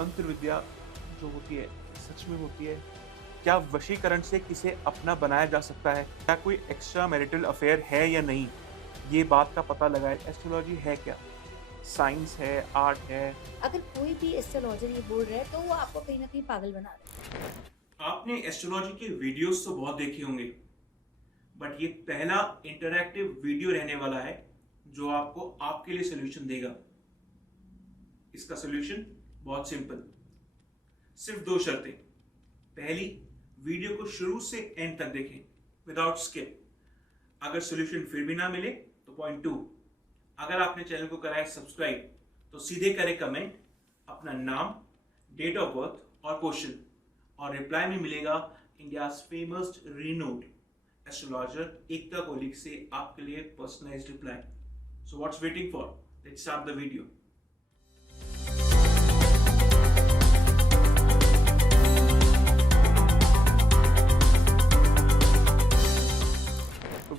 तंत्र विद्या जो होती है सच में होती है? क्या वशीकरण से किसे अपना बनाया जा सकता है? क्या कोई एक्स्ट्रा मैरिटल अफेयर है या नहीं? ये बात का पता लगाएं। एस्ट्रोलॉजी है क्या? साइंस है, आर्ट है। अगर कोई भी एस्ट्रोलॉजर ये बोल रहा है तो वो आपको कहीं ना कहीं पागल बना रहा है। आपने एस्ट्रोलॉजी के वीडियोस तो बहुत देखे होंगे, बट ये पहला इंटरैक्टिव वीडियो रहने वाला है जो आपको आपके लिए सोल्यूशन देगा। इसका सोल्यूशन बहुत सिंपल, सिर्फ दो शर्तें। पहली, वीडियो को शुरू से एंड तक देखें विदाउट स्किप। अगर सोल्यूशन फिर भी ना मिले तो पॉइंट 2, अगर आपने चैनल को करा है सब्सक्राइब तो सीधे करें कमेंट अपना नाम, डेट ऑफ बर्थ और क्वेश्चन, और रिप्लाई में मिलेगा India famous renowned astrologer Ekta Kohli से आपके लिए personalised reply. So what's waiting for, let's start the video.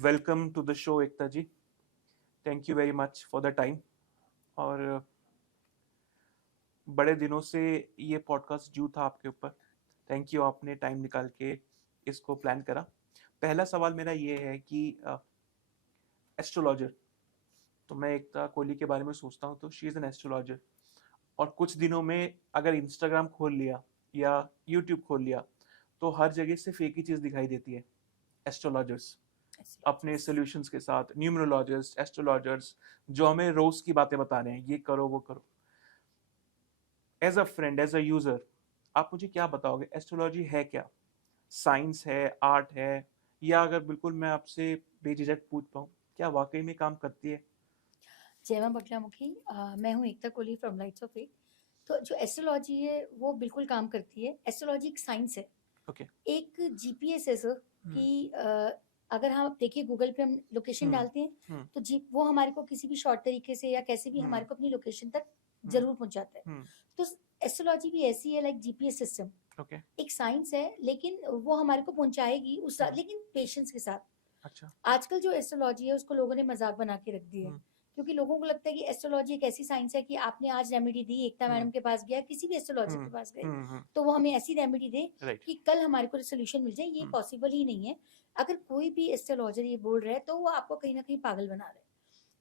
Welcome to the show Ekta ji, thank you very much for the time. और बड़े दिनों से ये पॉडकास्ट ड्यू था आपके ऊपर। थैंक यू, आपने टाइम निकाल के इसको प्लान करा। पहला सवाल मेरा ये है कि एस्ट्रोलॉजर, तो मैं एकता कोहली के बारे में सोचता हूँ तो शी इज़ एन एस्ट्रोलॉजर, और कुछ दिनों में अगर इंस्टाग्राम खोल लिया या यूट्यूब खोल लिया तो हर जगह सिर्फ एक ही चीज़ दिखाई देती है, एस्ट्रोलॉजर्स अपने सॉल्यूशंस के साथ, न्यूमरोलॉजिस्ट, एस्ट्रोलॉजर्स जो हमें रोज की बातें बता रहे हैं, ये करो वो करो। As a friend, as a user, आप मुझे क्या बताओगे, एस्ट्रोलॉजी है क्या? साइंस है, आर्ट है, या अगर बिल्कुल मैं आपसे बेझिझक पूछ पाऊँ, क्या वाकई में काम करती है? जय मां बगलामुखी। मैं हूँ Ekta Kohli from Lights of Faith. तो जो एस्ट्रोलॉजी है वो बिल्कुल काम करती है। एस्ट्रोलॉजी एक साइंस है, ओके। एक जीपीएस है सर। कि अगर हम देखिए गूगल पे हम लोकेशन डालते हैं तो जी वो हमारे को किसी भी शॉर्ट तरीके से या कैसे भी हमारे को अपनी लोकेशन तक जरूर पहुंचाता है। तो एस्ट्रोलॉजी भी ऐसी है, लाइक जीपीएस सिस्टम। ओके। एक साइंस है, लेकिन वो हमारे को पहुंचाएगी उस लेकिन पेशेंस के साथ। अच्छा। आजकल जो एस्ट्रोलॉजी है उसको लोगों ने मजाक बना के रख दिया है, क्योंकि लोगों को लगता है कि एस्ट्रोलॉजी एक ऐसी साइंस है कि आपने आज रेमेडी दी, एकता मैडम के पास गया, किसी भी एस्ट्रोलॉजर के पास गए तो वो हमें ऐसी रेमेडी दे राइट। कि कल हमारे को सोल्यूशन मिल जाए। ये पॉसिबल ही नहीं है। अगर कोई भी एस्ट्रोलॉजर ये बोल रहा है तो वो आपको कहीं ना कहीं पागल बना रहा है,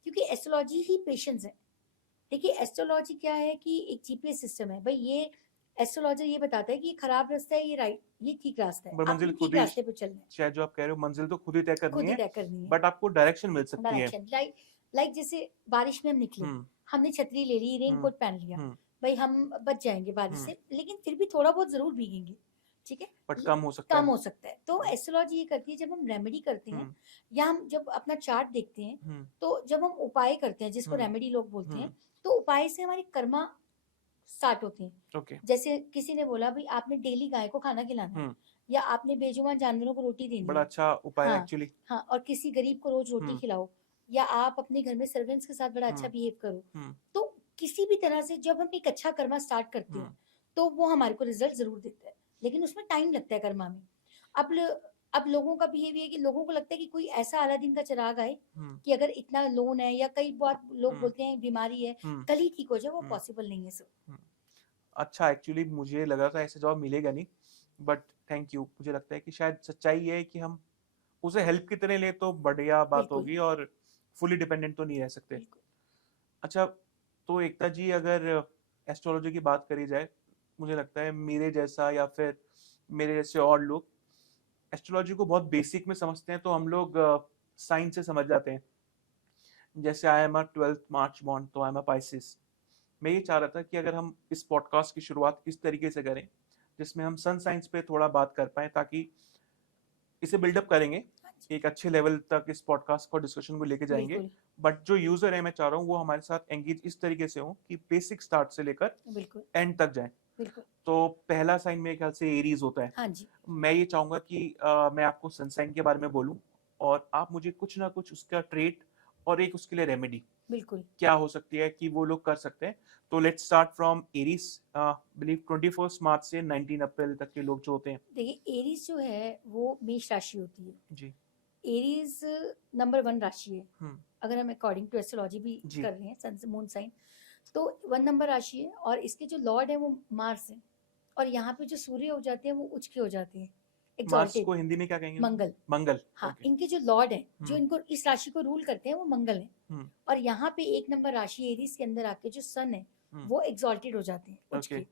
क्योंकि एस्ट्रोलॉजी ही पेशेंस है। देखिए एस्ट्रोलॉजी क्या है कि एक जीपीएस सिस्टम है भाई। ये एस्ट्रोलॉजर ये बताता है कि ये खराब रास्ता है, ये राइट, ये ठीक रास्ता है, पर मंजिल आपने खुद ठीक ही, रास्ते पे चलना है। शायद जो आप कह रहे हो मंजिल तो खुद ही तय करनी खुद ही है, तय करनी है, बट आपको डायरेक्शन मिल सकती है। डायरेक्शन। लाइक जैसे बारिश में हम निकले, हमने छतरी ले ली, रेन कोट पहन लिया, भाई हम बच जाएंगे बारिश से, लेकिन फिर भी थोड़ा बहुत जरूर भीगेंगे, ठीक है, बट कम हो सकता कम है। हो सकता है। तो एस्ट्रोलॉजी ये करती है, जब हम रेमेडी करते हैं या हम जब अपना चार्ट देखते हैं, तो जब हम उपाय करते हैं जिसको रेमेडी लोग बोलते हैं, तो उपाय से हमारी कर्मा स्टार्ट होती हैं। ओके। जैसे किसी ने बोला भाई आपने डेली गाय को खाना खिलाना है, या आपने बेजुबान जानवरों को रोटी देनी बड़ा है। अच्छा उपाय है हाँ एक्चुअली। हाँ, और किसी गरीब को रोज रोटी खिलाओ, या आप अपने घर में सर्वेंट्स के साथ बड़ा अच्छा बिहेव करो। तो किसी भी तरह से जब हम एक अच्छा कर्मा स्टार्ट करते हैं तो वो हमारे को रिजल्ट जरूर देता है, लेकिन उसमें टाइम लगता है कर्मा में। अब अब लोगों का बिहेवियर कि लोगों को लगता है कि कोई ऐसा अलादीन का चिराग आए कि अगर इतना लोन है, या कई बार लोग बोलते हैं बीमारी है कल ही ठीक हो जाए, वो पॉसिबल नहीं है सर। अच्छा, एक्चुअली मुझे लगा था ऐसे जवाब मिलेगा नहीं, बट थैंक यू। मुझे लगता है कि शायद सच्चाई ये है कि हम उसे हेल्प की तरह ले तो बढ़िया बात बिल्कुल होगी, और फुली डिपेंडेंट तो नहीं रह सकते। बिल्कुल। अच्छा, तो एकता जी अगर एस्ट्रोलॉजी की बात करी जाए, मुझे लगता है मेरे जैसा या फिर मेरे जैसे और लोग एस्ट्रोलॉजी को बहुत बेसिक में समझते हैं, तो हम लोग साइंस से समझ जाते हैं। जैसे I am a 12th March born, तो आई एम अ पाइसिस। मैं ये चाह रहा था कि अगर हम इस पॉडकास्ट की शुरुआत इस तरीके से करें जिसमें हम सन साइंस पे थोड़ा बात कर पाए, ताकि इसे बिल्डअप करेंगे, एक अच्छे लेवल तक इस पॉडकास्ट को, डिस्कशन को लेके जाएंगे। बिल्कुल बट जो यूजर है, मैं चाह रहा हूँ वो हमारे साथ एंगेज इस तरीके से हो कि बेसिक स्टार्ट से लेकर बिल्कुल एंड तक जाए। बिल्कुल। तो पहला साइन मेरे ख्याल से एरीज होता है। हाँ जी। मैं ये चाहूंगा कि मैं आपको सन साइन के बारे में बोलूं, और आप मुझे कुछ ना कुछ उसका ट्रेट और एक उसके लिए रेमेडी बिल्कुल क्या हो सकती है कि वो लोग कर सकते हैं। तो let's start from Aries. Believe 21 मार्च से 19 अप्रैल तक के लोग जो होते हैं। देखिए एरीज जो है वो मेष राशि होती है। जी। एरीज नंबर 1 राशि है, हम्म। अगर हम अकॉर्डिंग टू एस्ट्रोलॉजी भी जी। कर रहे हैं, सन मून साइन। तो 1 नंबर राशि है और इसके जो लॉर्ड है वो मार्स है और यहाँ पे जो सूर्य हो जाते हैं वो उच्च के हो जाते हैं, मार्स एग्जॉल्टेड, को हिंदी में क्या कहेंगे? मंगल। मंगल। हाँ, ओके। इनके जो लॉर्ड है जो हम्म इनको इस राशि को रूल करते हैं वो मंगल है हम्म और यहाँ पे 1 नंबर राशि एरीज के अंदर आके जो सन है हम्म वो एग्जॉल्टेड हो जाते हैं, उच्च ओके। के।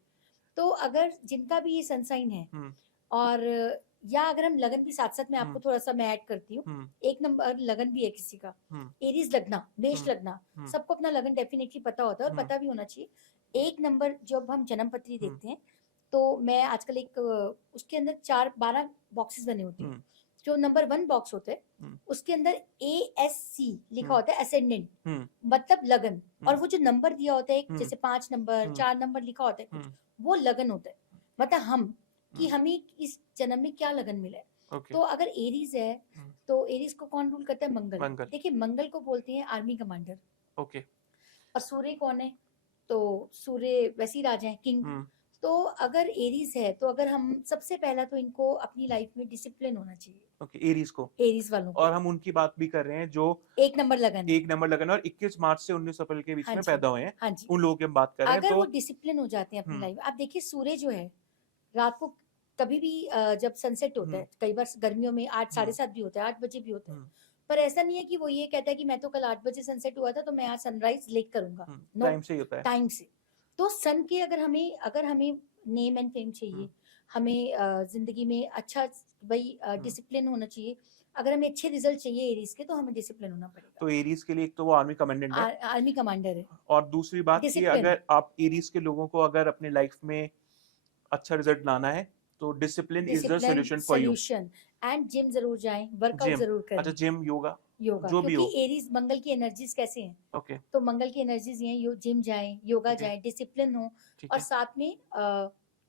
तो अगर जिनका भी ये सन साइन है हम्म और या अगर हम लगन भी साथ साथ में आपको हम्म थोड़ा सा मैं ऐड करती हूँ, हम्म 1 नंबर लगन भी है किसी का, हम्म एरीज लगना, मेष हम्म लगना, हम्म सबको अपना लगन डेफिनेटली पता होता है और हम्म पता भी होना चाहिए। 1 नंबर जब हम जन्म पत्री हम्म देखते हैं तो मैं आजकल एक उसके अंदर 12 बॉक्सेस बने होते हैं। हम्म जो नंबर 1 बॉक्स होता है हम्म उसके अंदर ASC लिखा हम्म होता है, असेंडेंट, हम्म मतलब लगन। और हम्म वो जो नंबर दिया होता है हम्म जैसे 5 नंबर, हम्म 4 नंबर लिखा होता है कुछ, हम्म वो लगन होता है, मतलब हम कि हम्म हमें इस जन्म में क्या लगन मिला है। ओके। तो अगर एरीज है हम्म तो एरीज को कौन रूल करता है? मंगल। मंगल। देखिए मंगल को बोलते हैं आर्मी कमांडर। ओके। और सूर्य कौन है? तो सूर्य वैसे ही राजा है, किंग। हम्म तो अगर एरीज है तो अगर हम सबसे पहला तो इनको अपनी लाइफ में डिसिप्लिन होना चाहिए, ओके, एरीज को। एरीज वालों और को। हम उनकी बात भी कर रहे हैं जो 1 नंबर लगन है। 1 नंबर लगन और 21 मार्च से 19 अप्रैल के बीच हाँ में जी, पैदा हुए हैं, हाँ जी। उन लोगों की हम बात कर रहे हैं। अगर तो वो डिसिप्लिन हो जाते हैं अपनी हम्म लाइफ में, आप देखिए सूर्य जो है रात को कभी भी जब सनसेट होता हम्म है, कई बार गर्मियों में 8 साढ़े हम्म 7 भी होता है, 8 बजे भी होता है, हम्म पर ऐसा नहीं है कि वो ये कहता है कि मैं तो कल 8 बजे सनसेट हुआ था तो मैं आज सनराइज लेट करूंगा। नो, टाइम से ही होता है। टाइम से। तो सन के अगर हमें नेम एंड फेम चाहिए, हम्म हमें जिंदगी में अच्छा भाई हम्म डिसिप्लिन होना चाहिए, अगर हमें अच्छे रिजल्ट चाहिए एरीज के तो हमें डिसिप्लिन होना पड़ेगा। तो एरीज के लिए एक तो वो आर्मी कमांडेंट है आर्मी कमांडर है, और दूसरी बात कि डिसिप्लिन। अगर आप एरीज के लोगों को अगर अपनी लाइफ में अच्छा रिजल्ट लाना है तो discipline is the discipline solution for you. Solution. And gym जरूर जाएं, वर्कआउट जिम, जरूर अच्छा करें, जिम, योगा, योगा, जो भी क्योंकि हो। एरीज मंगल की एनर्जीज कैसे हैं, ओके। तो मंगल की एनर्जीज ये हैं, जिम जाएं, योगा ओके। जाएं, डिसिप्लिन हो ठीक और है। साथ में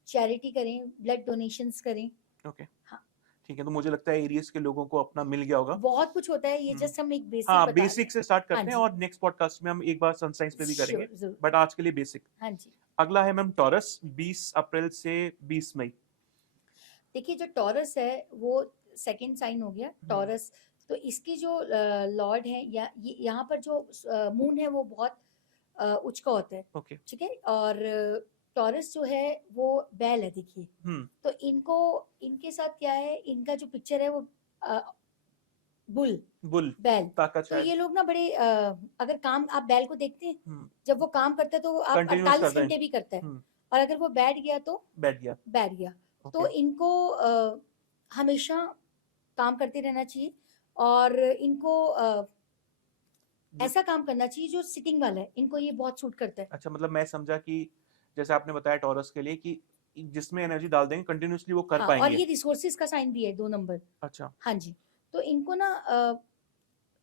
चैरिटी करें, ब्लड डोनेशंस करें। ओके। हाँ, ठीक है, तो मुझे लगता है एरियस के लोगों को अपना मिल गया होगा। बहुत कुछ होता है, ये हम्म, जस्ट हम एक बेसिक हाँ, बता रहे बेसिक हैं। से स्टार्ट हाँ करते हैं जी, और नेक्स्ट पॉडकास्ट में हम एक बार सनसाइंस पे भी करेंगे, श्योर, जरूर। बट आज के लिए बेसिक। हाँ जी, अगला है मैम टॉरस, 20 अप्रैल से 20 मई। देखिए जो टॉरस है वो सेकंड साइन हो गया टॉरस। तो इसकी जो लॉर्ड है या यहाँ पर जो मून है वो बहुत उच्च का होता है, ओके। ठीक है। और टॉरस जो है वो बैल है, देखिए। तो इनको, इनके साथ क्या है, इनका जो पिक्चर है वो बुल, बुल, बैल। ताकत तो शायद। ये लोग ना बड़े अगर काम, आप बैल को देखते हैं जब वो काम करता है तो वो आप कंटिन्यूस 48 करते हैं। घंटे भी करता है, और अगर वो बैठ गया तो बैठ गया। बैठ गया। तो ओके। इनको हमेशा काम करते रहना चाहिए और इनको ऐसा काम करना चाहिए जो सिटिंग वाला है, इनको ये बहुत सूट करता है। अच्छा, मतलब मैं समझा कि जैसे आपने बताया टॉरस के लिए कि जिसमें एनर्जी डाल देंगे कंटिन्यूसली वो कर हाँ, और पाएंगे। ये रिसोर्सेज का साइन भी है 2 नंबर। अच्छा। हाँ जी, तो इनको ना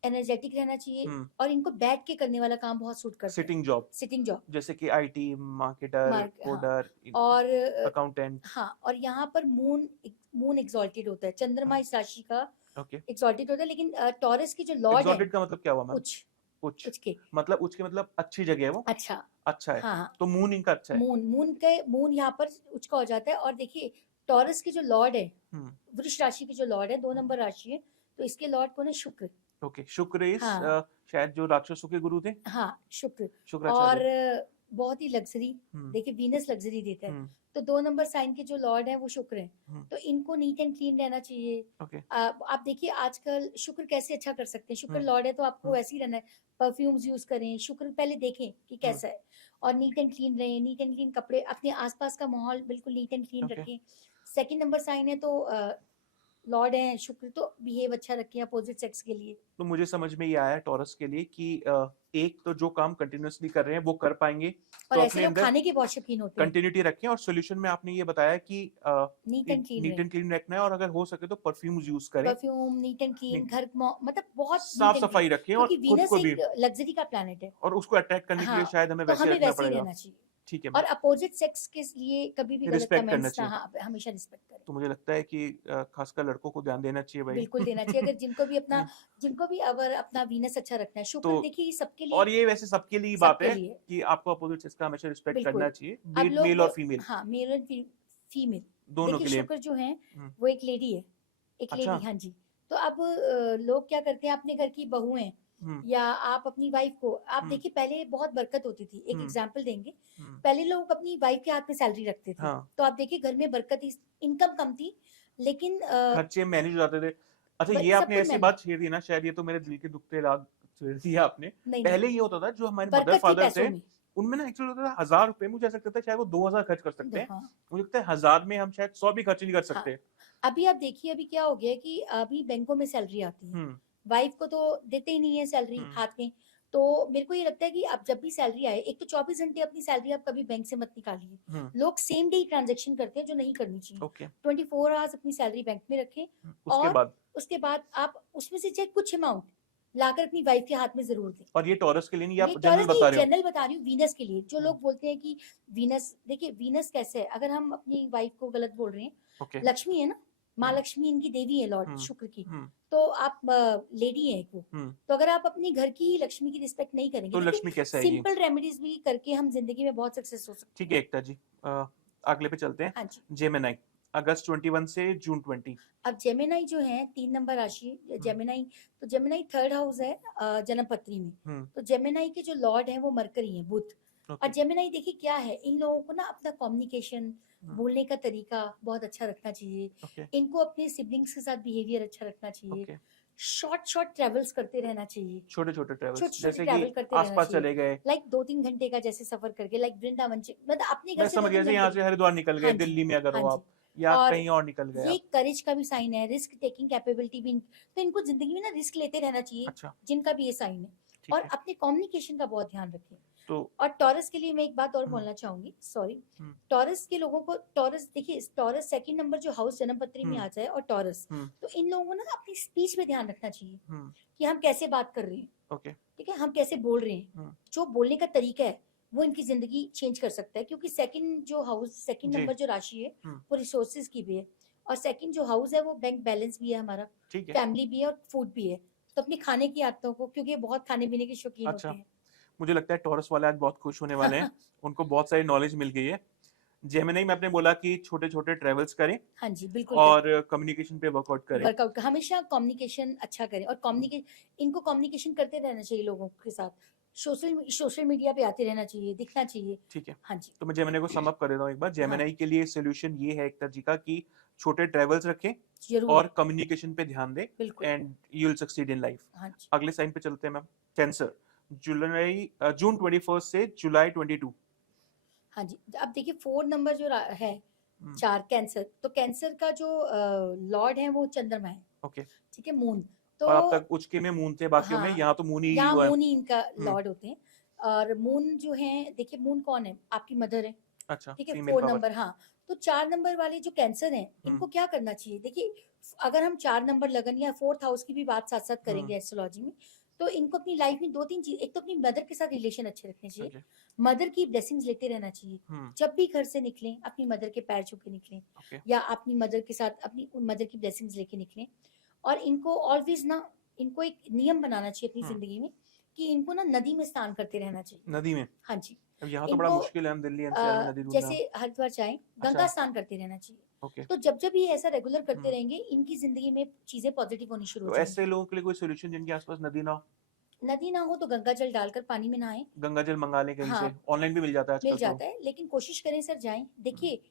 एनर्जेटिक रहना चाहिए हम्म और इनको बैठ के करने वाला काम बहुत सूट करता है, सिटिंग जॉब, सिटिंग जॉब। जैसे कि आईटी, मार्केटर, मार्क, हाँ। कोडर, और अकाउंटेंट। हाँ, और यहाँ पर मून एग्जॉल्टेड होता है, चंद्रमा इस राशि का ओके। एग्जॉल्टेड होता है, लेकिन टॉरस की जो लॉर्ड है एग्जॉल्टेड का मतलब क्या हुआ मैम? उच्च, उच्च, उच्च के। मतलब उच्च के मतलब अच्छी जगह है वो। अच्छा, अच्छा है, हाँ हाँ, तो मून इनका अच्छा है। मून यहाँ पर उच्च का हो जाता है। और देखिए टॉरस की जो लॉर्ड है, हम्म वृष राशि की जो लॉर्ड है, 2 नंबर राशि है, तो इसके लॉर्ड कौन है? शुक्र। ओके, शुक्र इस हाँ शायद जो राक्षसों के गुरु थे, हाँ, शुक्र। और शुक्राचार्य। बहुत ही लग्जरी, हम्म देखिए वीनस लग्जरी देता है। हम्म तो 2 नंबर साइन के जो लॉर्ड है वो शुक्र है, हम्म तो इनको नीट एंड क्लीन रहना चाहिए। ओके। आप देखिए आजकल शुक्र कैसे अच्छा कर सकते हैं, शुक्र हम्म लॉर्ड है तो आपको हम्म वैसे ही रहना है, परफ्यूम्स यूज करें, शुक्र पहले देखें कि हम्म कैसा है, और नीट एंड क्लीन रहें, नीट एंड क्लीन कपड़े, अपने आसपास का माहौल बिल्कुल नीट एंड क्लीन ओके। रखें। सेकंड नंबर साइन है तो लॉर्ड है शुक्र, तो बिहेव अच्छा रखें अपोजिट सेक्स के लिए। तो मुझे समझ में ये आया टॉरस के लिए कि एक तो जो काम कंटिन्यूअसली कर रहे हैं वो कर पाएंगे, और तो ऐसे अपने लोग अंदर खाने के बहुत शौकीन होते हैं, कंटिन्यूटी रखें। और सॉल्यूशन में आपने ये बताया कि नीट एंड क्लीन नीट रहे, एंड क्लीन रखना है और अगर हो सके तो परफ्यूम्स यूज करें, परफ्यूम, नीट एंड क्लीन, नि- घर मतलब बहुत नीट साफ एंड क्लीन, सफाई रखें और क्योंकि खुद वीनस को भी, एक लग्जरी का प्लैनेट है। और उसको अट्रैक्ट करने के लिए हाँ, शायद हमें तो वैसे हमें रखना वैसे ही पड़ेगा। रहना चाहिए। ठीक है और मैम, अपोजिट सेक्स के लिए कभी भी गलत रिस्पेक्ट करना कमेंट्स ना, चाहिए। हाँ, हमेशा रिस्पेक्ट करें, तो मुझे लगता है कि खासकर लड़कों को ध्यान देना चाहिए भाई। बिल्कुल देना चाहिए। अगर जिनको भी अगर अपना वीनस अच्छा रखना है, तो शुक्र देखिए ये सबके और लिए, ये वैसे सबके लिए बात सबके है लिए, कि आपको अपोजिट सेक्स का हमेशा रिस्पेक्ट करना बिल्कुल। चाहिए, अब बीट मेल लोग, और फीमेल हाँ, मेल एंड फीमेल। दोनों देखिए के लिए। शुक्र जो है हम्म, वो एक लेडी है, एक अच्छा। लेडी, हाँ जी। तो अब लोग क्या करते हैं, अपने घर की बहू हैं या आप अपनी वाइफ को, आप देखिए पहले बहुत बरकत होती थी। एक एग्जांपल देंगे, पहले लोग अपनी वाइफ के हाथ में सैलरी रखते थे, तो आप देखिए घर में बरकत, इनकम कम थी लेकिन खर्चे मैनेज हो जाते थे। अच्छा, ये सब आपने कुछ ऐसी मैनेज। बात छेड़ दी ना, शायद ये तो मेरे दिल के दुखते राग छेड़ दिया आपने। नहीं पहले नहीं, ये होता था, जो हमारे मदर बरकत थी फादर थे पैसों में। उनमें ना एक्चुअली होता था 1000 रुपए, मुझे ऐसा लगता था शायद वो 2000 खर्च कर सकते हैं। हाँ मुझे लगता है 1000 में हम शायद 100 भी खर्च नहीं कर हाँ, सकते। अभी आप देखिए अभी क्या हो गया है कि अभी बैंकों में सैलरी आती है, हम्म वाइफ को तो देते ही नहीं है सैलरी हम्म हाथ में। तो मेरे को ये लगता है कि आप जब भी सैलरी आए, एक तो 24 घंटे अपनी सैलरी आप कभी बैंक से मत निकालिए। हम्म लोग सेम डे ट्रांजैक्शन करते हैं, जो नहीं करनी चाहिए। ओके 24 आवर्स अपनी सैलरी बैंक में रखें, उसके और बाद। उसके बाद आप उसमें से चाहे कुछ अमाउंट लाकर अपनी वाइफ के हाथ में जरूर दें। और ये टॉरस के लिए नहीं, ये आप जनरल टॉरस बता नहीं, रहे हो? जनरल बता रही हूँ, वीनस के लिए। जो लोग बोलते हैं कि वीनस, देखिए वीनस कैसे है, अगर हम अपनी वाइफ को गलत बोल रहे हैं, ओके लक्ष्मी है ना, माँ लक्ष्मी इनकी देवी है, लॉर्ड शुक्र की। तो आप लेडी है वो, तो अगर आप अपनी घर की ही लक्ष्मी की रिस्पेक्ट नहीं करेंगे, तो लक्ष्मी देखिए कैसे आएगी? सिंपल रेमेडीज भी करके हम जिंदगी में बहुत सक्सेस हो सकते ठीक है एकता जी, अगले पे चलते हैं। हाँ जी। जेमिनी, अगस्त 21 से जून 20। अब जेमिनाई जो है 3 नंबर राशि जेमिनाई, तो जेमिनाई थर्ड हाउस है जन्म पत्री में। तो जेमिनाई के जो लॉर्ड है वो मरकरी है, बुध। और जेमिनाई देखिए क्या है, इन लोगों को ना अपना कम्युनिकेशन, बोलने का तरीका बहुत अच्छा रखना चाहिए। इनको अपने सिबलिंग्स के साथ बिहेवियर अच्छा रखना चाहिए। शॉर्ट शॉर्ट ट्रेवल्स करते रहना चाहिए, छोटे छोटे ट्रेवल्स, छोटे जैसे ट्रैवल कि करते रहना आसपास चाहिए। चले गए, लाइक 2-3 घंटे का जैसे सफर करके, लाइक वृंदावन मतलब अपने घर मैं से समझ गया, 2-3 जैसे यहाँ घंटे। से हरिद्वार निकल गए हाँ जी, दिल्ली में अगर हाँ हो जी। आप, या और कहीं और निकल गए ये आप। करेज का भी साइन है, रिस्क टेकिंग कैपेबिलिटी भी। तो इनको जिंदगी में ना रिस्क लेते रहना चाहिए, अच्छा जिनका भी ये साइन है। ठीक और है। अपने कम्युनिकेशन का बहुत ध्यान रखें। तो और टॉरस के लिए मैं एक बात और बोलना चाहूंगी, सॉरी। टॉरस के लोगों को, टॉरस देखिए, टॉरस सेकंड नंबर जो हाउस जन्म पत्री में आ जाए और टॉरस, तो इन लोगों को ना अपनी स्पीच में ध्यान रखना चाहिए कि हम कैसे बात कर रहे हैं, ओके ठीक है, हम कैसे बोल रहे हैं। जो बोलने का तरीका है वो इनकी जिंदगी चेंज कर सकता है, क्योंकि सेकंड जो हाउस, सेकंड जी। नंबर जो राशि है वो रिसोर्सेज की भी है, और सेकंड जो हाउस है वो बैंक बैलेंस भी है हमारा, ठीक है। फैमिली भी है और फूड भी है। तो अपने खाने की आदतों को, क्योंकि ये बहुत खाने पीने के शौकीन अच्छा, होते हैं। मुझे लगता है टॉरस वाले आज बहुत खुश होने वाले हैं। उनको बहुत सारी नॉलेज मिल गई है। जेमिनी में आपने बोला कि छोटे छोटे ट्रेवल्स करें, हाँ जी बिल्कुल, और कम्युनिकेशन पे वर्कआउट करें। वर्कआउट हमेशा कम्युनिकेशन अच्छा करें, और इनको कम्युनिकेशन करते रहना चाहिए लोगों के साथ। सोशल मीडिया पे आते रहना चाहिए, दिखना चाहिए। ठीक है, हाँ जी, तो मैं जेमिनी को सम अप कर देता हूँ एक बार। जेमिनी के लिए सोल्यूशन ये है एकता जी का, कि छोटे ट्रेवल्स रखें जरूर, और कम्युनिकेशन पे ध्यान दें, बिल्कुल। And you will succeed in life. हाँ जी, अगले साइन पे चलते हैं मैम। कैंसर, जून 21 से जुलाई 22। हाँ जी। अब देखिए 4 नंबर जो है, 4 कैंसर, तो कैंसर का जो लॉर्ड है वो चंद्रमा है, ओके, ठीक है, मून। तो और अब तक उचके में मून थे, बाकियों में हाँ, यहाँ तो मून ही यहाँ हुआ है। मून ही इनका लॉर्ड होते हैं। और मून जो है, देखिए मून कौन है, आपकी मदर है, अच्छा, ठीक है, फीमेल 4 पावर। नंबर। हाँ, तो 4 नंबर वाले जो कैंसर हैं, इनको क्या करना चाहिए, देखिए अगर हम 4 नंबर लगन या 4th हाउस की भी बात साथ साथ करेंगे एस्ट्रोलॉजी में, तो इनको अपनी लाइफ में 2-3 चीज, एक तो अपनी मदर के साथ रिलेशन अच्छे रखने चाहिए, मदर की ब्लेसिंग्स लेते रहना चाहिए। जब भी घर से निकलें अपनी मदर के पैर छू के निकलें, या अपनी मदर के साथ अपनी मदर की ब्लेसिंग्स लेके निकलें। और इनको ऑलवेज ना, इनको एक नियम बनाना चाहिए अपनी जिंदगी में, कि इनको ना नदी में स्नान करते रहना चाहिए। नदी में? हाँ जी, अब यहाँ तो बड़ा इनको मुश्किल है, हम दिल्ली एनसीआर में नदी ढूंढना। जैसे हरिद्वार जाएं, गंगा अच्छा, स्नान करते रहना चाहिए। ओके। तो जब जब ये ऐसा रेगुलर करते रहेंगे, इनकी जिंदगी में चीजें पॉजिटिव होनी शुरू हो तो जाएंगी। ऐसे लोगों के लिए कोई सोल्यूशन जिनके आसपास नदी ना हो? नदी ना हो तो गंगा जल डालकर पानी में नहाएं। गंगा जल मंगा लें कहीं से, हाँ, ऑनलाइन भी मिल जाता है मिल आजकल तो। जाता है, लेकिन कोशिश करें सर, जाएं। देखिए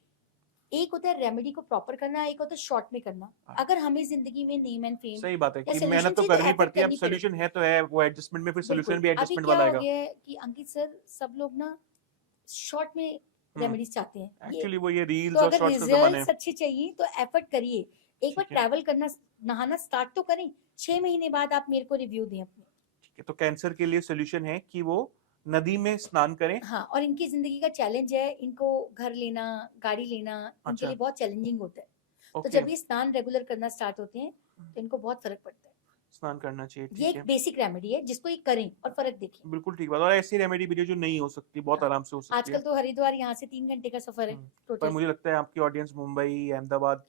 एक होता है रेमेडी को प्रॉपर करना, एक होता है शॉर्ट में करना। अगर हमें जिंदगी में नेम एंड फेम सही बात है या कि सोल्यूशन मेहनत तो चाहिए, तो करनी एफर्ट पड़ती है। अब करनी सोल्यूशन पड़ेगी। है तो है, वो एडजस्टमेंट में फिर सोल्यूशन बिल्कुल। भी अभी एडजस्टमेंट क्या वाला हो आएगा। गया है कि अंकित सर, सब लोग ना शॉर्ट में रेमेडीज चाहते हैं, ये एक्चुअली वो ये तो रील्स और अगर शॉर्ट्स का जमाना है। रिजल्ट्स अच्छे चाहिए तो एफर्ट करिए, एक बार ठीक है, ट्रैवल करना, नहाना स्टार्ट तो करें। 6 महीने बाद आप मेरे को रिव्यू दें अपने। ठीक है। तो कैंसर के लिए सोल्यूशन है कि वो नदी में स्नान करें। हाँ, और इनकी जिंदगी का चैलेंज है, इनको घर लेना, गाड़ी लेना इनके अच्छा, लिए बहुत चैलेंजिंग होता है। तो ओके, जब ये स्नान रेगुलर करना स्टार्ट होते हैं तो इनको बहुत फर्क पड़ता है। स्नान करना चाहिए। ये ठीक एक है, बेसिक रेमेडी है, जिसको ये करें और फर्क देखें। बिल्कुल ठीक बात। और ऐसी रेमेडी भी जो नहीं हो सकती, बहुत हाँ, आराम से हो सकती है। आजकल तो हरिद्वार यहाँ से 3 घंटे का सफर है पर टोटल। मुझे लगता है आपकी ऑडियंस मुंबई, अहमदाबाद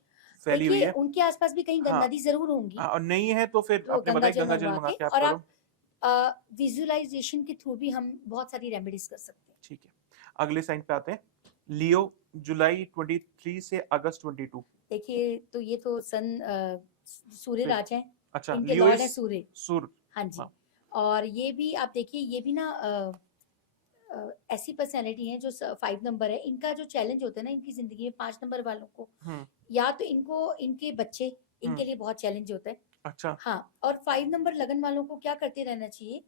फैली हुई देखिए है। उनके आसपास भी कहीं हाँ, नदी जरूर होंगी, और नहीं है तो फिर तो आपने गंगा बताया जल गंगा जल मंगवा मंगा के, के आप और करो। आप विजुअलाइजेशन के थ्रू भी हम बहुत सारी रेमेडीज कर सकते हैं। ठीक है, अगले साइन पे आते हैं। लियो, जुलाई 23 से अगस्त 22। देखिए तो ये तो सन सूर्य फिर राजा है, अच्छा, इनके लियो लॉर्ड इज है सूर्य। सूर्य। हाँ जी, हाँ, और ये भी आप देखिए, ये भी ना ऐसी पर्सनैलिटी है जो 5 नंबर है, इनका जो चैलेंज होता है ना इनकी ज़िंदगी में 5 नंबर वालों को, या तो इनको इनके बच्चे, इनके लिए बहुत चैलेंज होता है। अच्छा। हाँ, और 5 नंबर लगन वालों को क्या करते रहना चाहिए,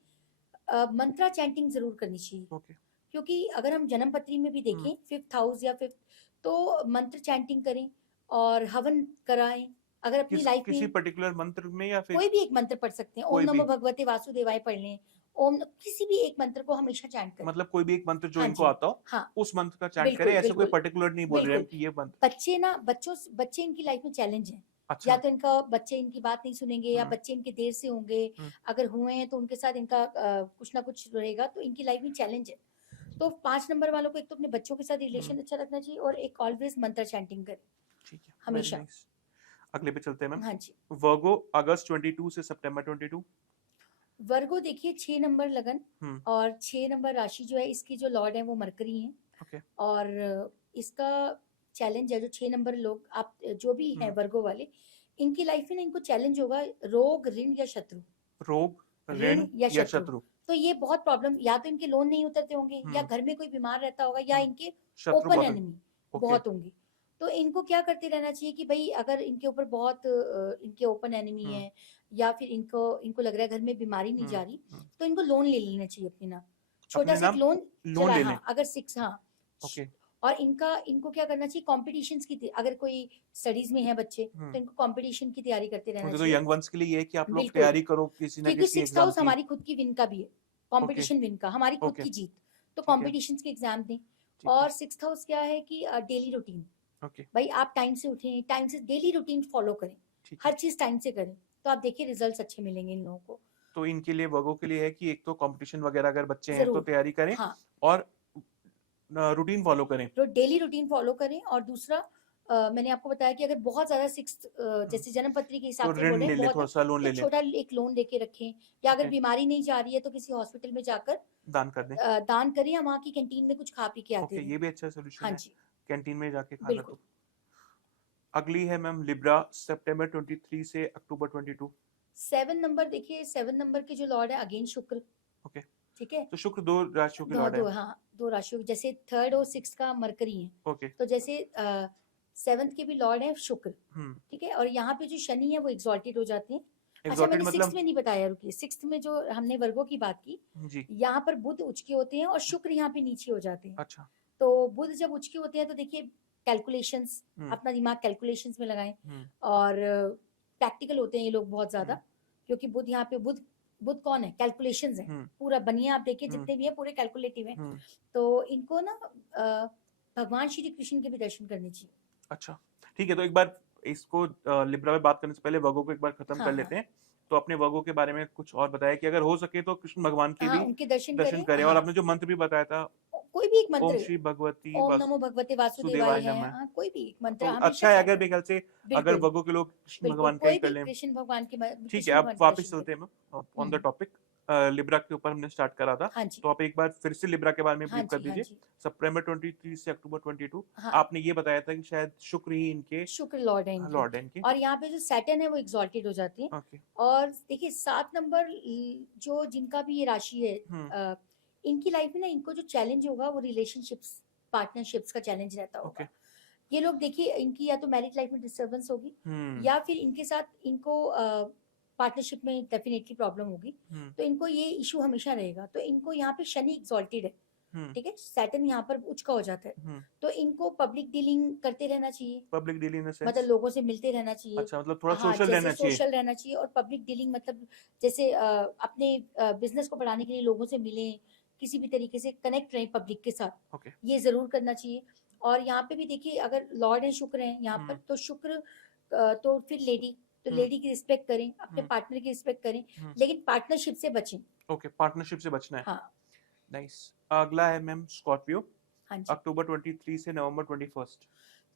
मंत्रा चैंटिंग ज़रूर करनी चाहिए। ओके। क्योंकि अगर हम जन्म पत्री में भी देखें 5th हाउस या 5th, तो मंत्र चैंटिंग करें और हवन कराएं। अगर अपनी लाइफ किसी में पर्टिकुलर मंत्र में या फिर कोई भी एक मंत्र पढ़ सकते हैं, ओम कोई नमो भी, भगवते वासुदेवाय पढ़ लें, ओम, किसी भी एक मंत्र को हमेशा चैंट करें। मतलब कोई भी एक मंत्र जो हाँ इनको जी, आता हो हाँ, उस मंत्र का चैंट बिल्कुल, करें, ऐसे कोई बिल्कुल, पर्टिकुलर नहीं बोल रहे बिल्कुल। हैं कि ये मंत्र। बच्चे ना, बच्चे इनकी लाइफ में चैलेंज है। या अच्छा। तो इनका बच्चे इनकी बात नहीं सुनेंगे, या बच्चे इनके देर से होंगे, अगर हुए हैं तो उनके साथ इनका कुछ ना कुछ रहेगा, तो इनकी लाइफ में चैलेंज है। तो 5 नंबर वालों को एक तो अपने बच्चों के साथ रिलेशन अच्छा रखना चाहिए, और एक ऑलवेज मंत्र चैंटिंग करें ठीक है, वेरी हमेशा। नाइस। अगले पे चलते हैं मैम। हाँ जी। वर्गो अगस्त 22 से सितंबर 22। वर्गो देखिए 6 नंबर लगन, और 6 नंबर राशि जो है, इसकी जो लॉर्ड है वो मरकरी है। ओके। और इसका चैलेंज है, जो 6 नंबर लोग, आप जो भी हैं वर्गो वाले, इनकी लाइफ में ना इनको चैलेंज होगा रोग, ऋण या शत्रु। रोग, ऋण या शत्रु। तो ये बहुत प्रॉब्लम, या तो इनके लोन नहीं उतरते होंगे, या घर में कोई बीमार रहता होगा, या इनके शत्रु ओपन बहुत एनिमी ओके। बहुत होंगे। तो इनको क्या करते रहना चाहिए कि भाई, अगर इनके ऊपर बहुत इनके ओपन एनिमी है, या फिर इनको इनको लग रहा है घर में बीमारी नहीं जा रही, तो इनको लोन ले लेना चाहिए अपने नाम, छोटा अपने सा एक नाम लोन लोन चला, ले लें। हाँ, अगर 6, हाँ। ओके। और इनको क्या करना चाहिए, कॉम्पिटिशन्स की, अगर कोई स्टडीज में है बच्चे, तो इनको कॉम्पिटिशन की तैयारी करते रहना मुझे तो चाहिए। यंग वंस के लिए ये है कि आप लोग बिल्कुल, तैयारी करो किसी ना क्योंकि किसी 6th एग्जाम हाउस की। हमारी खुद की विन का भी है, ओके। कंपटीशन विन का, हमारी खुद ओके। की जीत। तो ठीक है। कॉम्पिटिशन्स के एग्जाम दें। ठीक है। और 6th हाउस क्या है कि डेली रूटीन, ओके। भाई आप टाइम से उठें, टाइम से डेली रूटीन फॉलो करें, ठीक है। हर चीज टाइम से करें, तो आप देखिए रिजल्ट्स अच्छे मिलेंगे इन लोगों को। तो इनके लिए, वर्गों के लिए है कि एक तो कंपटीशन वगैरह अगर बच्चे हैं तो जरूर, तैयारी करें, हाँ, और रूटीन फॉलो करें। तो डेली रूटीन फॉलो करें। और दूसरा, मैंने आपको बताया कि अगर बहुत ज्यादा 6th, जैसे जन्म पत्री के तो हिसाब से ऋण बोले ले ले, बहुत थोड़ा है, सा लोन तो ले ले, छोटा एक लोन लेके रखें, या अगर है। बीमारी नहीं जा रही है तो किसी हॉस्पिटल में जाकर दान कर दें। दान करें, या वहाँ की कैंटीन में कुछ खा पी के आते ओके, रहें। ये भी अच्छा हाँ सोल्यूशन है, जी, कैंटीन में जाके खाना। बिल्कुल। तो अगली है मैम लिब्रा, सितंबर 23 से अक्टूबर 22। 7 नंबर देखिए, 7 नंबर के जो लॉर्ड है अगेन शुक्र। ओके। ठीक है, तो शुक्र दो राशियों के दो लॉर्ड दो, है। हाँ, दो राशियों, जैसे 3rd और 6th का मरकरी है, ओके। तो जैसे 7th के भी लॉर्ड है शुक्र। ठीक है, और यहाँ पे जो शनि है वो एग्जॉल्टेड हो जाते हैं। अच्छा, एग्जॉटेड मैंने 6th मतलब? में नहीं बताया, रुकिए, 6th में जो हमने वर्गों की बात की, जी। यहाँ पर बुध उच्च के होते हैं और शुक्र यहाँ पे नीचे हो जाते हैं। अच्छा। तो बुध जब उच्च के होते हैं तो देखिए कैलकुलेशंस, अपना दिमाग कैलकुलेशंस में लगाएं, और प्रैक्टिकल होते हैं ये लोग बहुत ज्यादा, क्योंकि बुध यहाँ पे, बुध बुध कौन है, कैलकुलेशंस है, पूरा बनिए आप देखिए जितने भी है पूरे कैलकुलेटिव है। तो इनको ना भगवान श्री कृष्ण के भी दर्शन करने चाहिए। अच्छा, ठीक है, तो एक बार इसको लिब्रा में बात करने से पहले वर्गों को एक बार खत्म हाँ, कर लेते हैं। तो अपने वर्गों के बारे में कुछ और बताया कि अगर हो सके तो कृष्ण भगवान के हाँ, भी उनके दर्शन दर्शन करें, करें, और हाँ, आपने जो मंत्र भी बताया था, कोई भी एक ओम मंत्र, श्री भगवती ओम नमो भगवते वासुदेवाय वासुदेवाय है, नमः। हाँ, कोई भी एक मंत्र तो हमेशा अच्छा है, चैंट अगर करें। मेरे ख्याल से अगर बिल्कुल, वर्गों के लोग कृष्ण बिल्कुल, भगवान का ही कोई कर भी लें। कृष्ण भगवान के ठीक है, कृष्ण अब भगवान के वापस दर्शन चलते करें। हैं ma'am on the topic. Libra के ऊपर हमने स्टार्ट करा था, हाँ जी, तो आप एक बार फिर से लिब्रा के बारे में हाँ ब्रीफ कर जी, हाँ दीजिए। जी, सितंबर 23 से अक्टूबर 22। हाँ, आपने ये बताया था कि शायद शुक्र ही इनके शुक्र लॉर्ड है इनके, लॉर्ड है इनके। और यहाँ पे जो सैटर्न है वो एग्जॉल्टेड हो जाते हैं। ओके। और देखिए 7 नंबर जो जिनका भी ये राशि है, इनकी लाइफ में ना इनको जो चैलेंज होगा वो रिलेशनशिप्स, पार्टनरशिप्स का चैलेंज रहता होगा। ये लोग देखिए, इनकी या तो मैरिज लाइफ में डिस्टर्बेंस होगी, या फिर इनके साथ इनको पार्टनरशिप में डेफिनेटली प्रॉब्लम होगी। तो इनको ये इशू हमेशा रहेगा। तो इनको यहाँ पे शनि एग्जॉल्टेड है, ठीक है, सैटर्न यहाँ पर उच्च का हो जाता है, तो इनको पब्लिक डीलिंग करते रहना चाहिए। पब्लिक डीलिंग इन द मतलब सेंस? लोगों से मिलते रहना चाहिए। अच्छा, मतलब थोड़ा हाँ, सोशल जैसे रहना चाहिए। सोशल रहना चाहिए, और पब्लिक डीलिंग मतलब जैसे अपने बिजनेस को बढ़ाने के लिए लोगों से मिलें, किसी भी तरीके से कनेक्ट रहें पब्लिक के साथ, ओके। ये जरूर करना चाहिए। और यहाँ पे भी देखिए, अगर लॉर्ड है शुक्र है यहाँ पर, तो शुक्र, तो फिर लेडी, तो लेडी की रिस्पेक्ट करें, अपने पार्टनर की रिस्पेक्ट करें, लेकिन पार्टनरशिप से बचें। ओके, पार्टनरशिप से बचना है। हाँ, नाइस। अगला है मैम स्कॉर्पियो, हाँ जी। अक्टूबर 23 से नवंबर 21।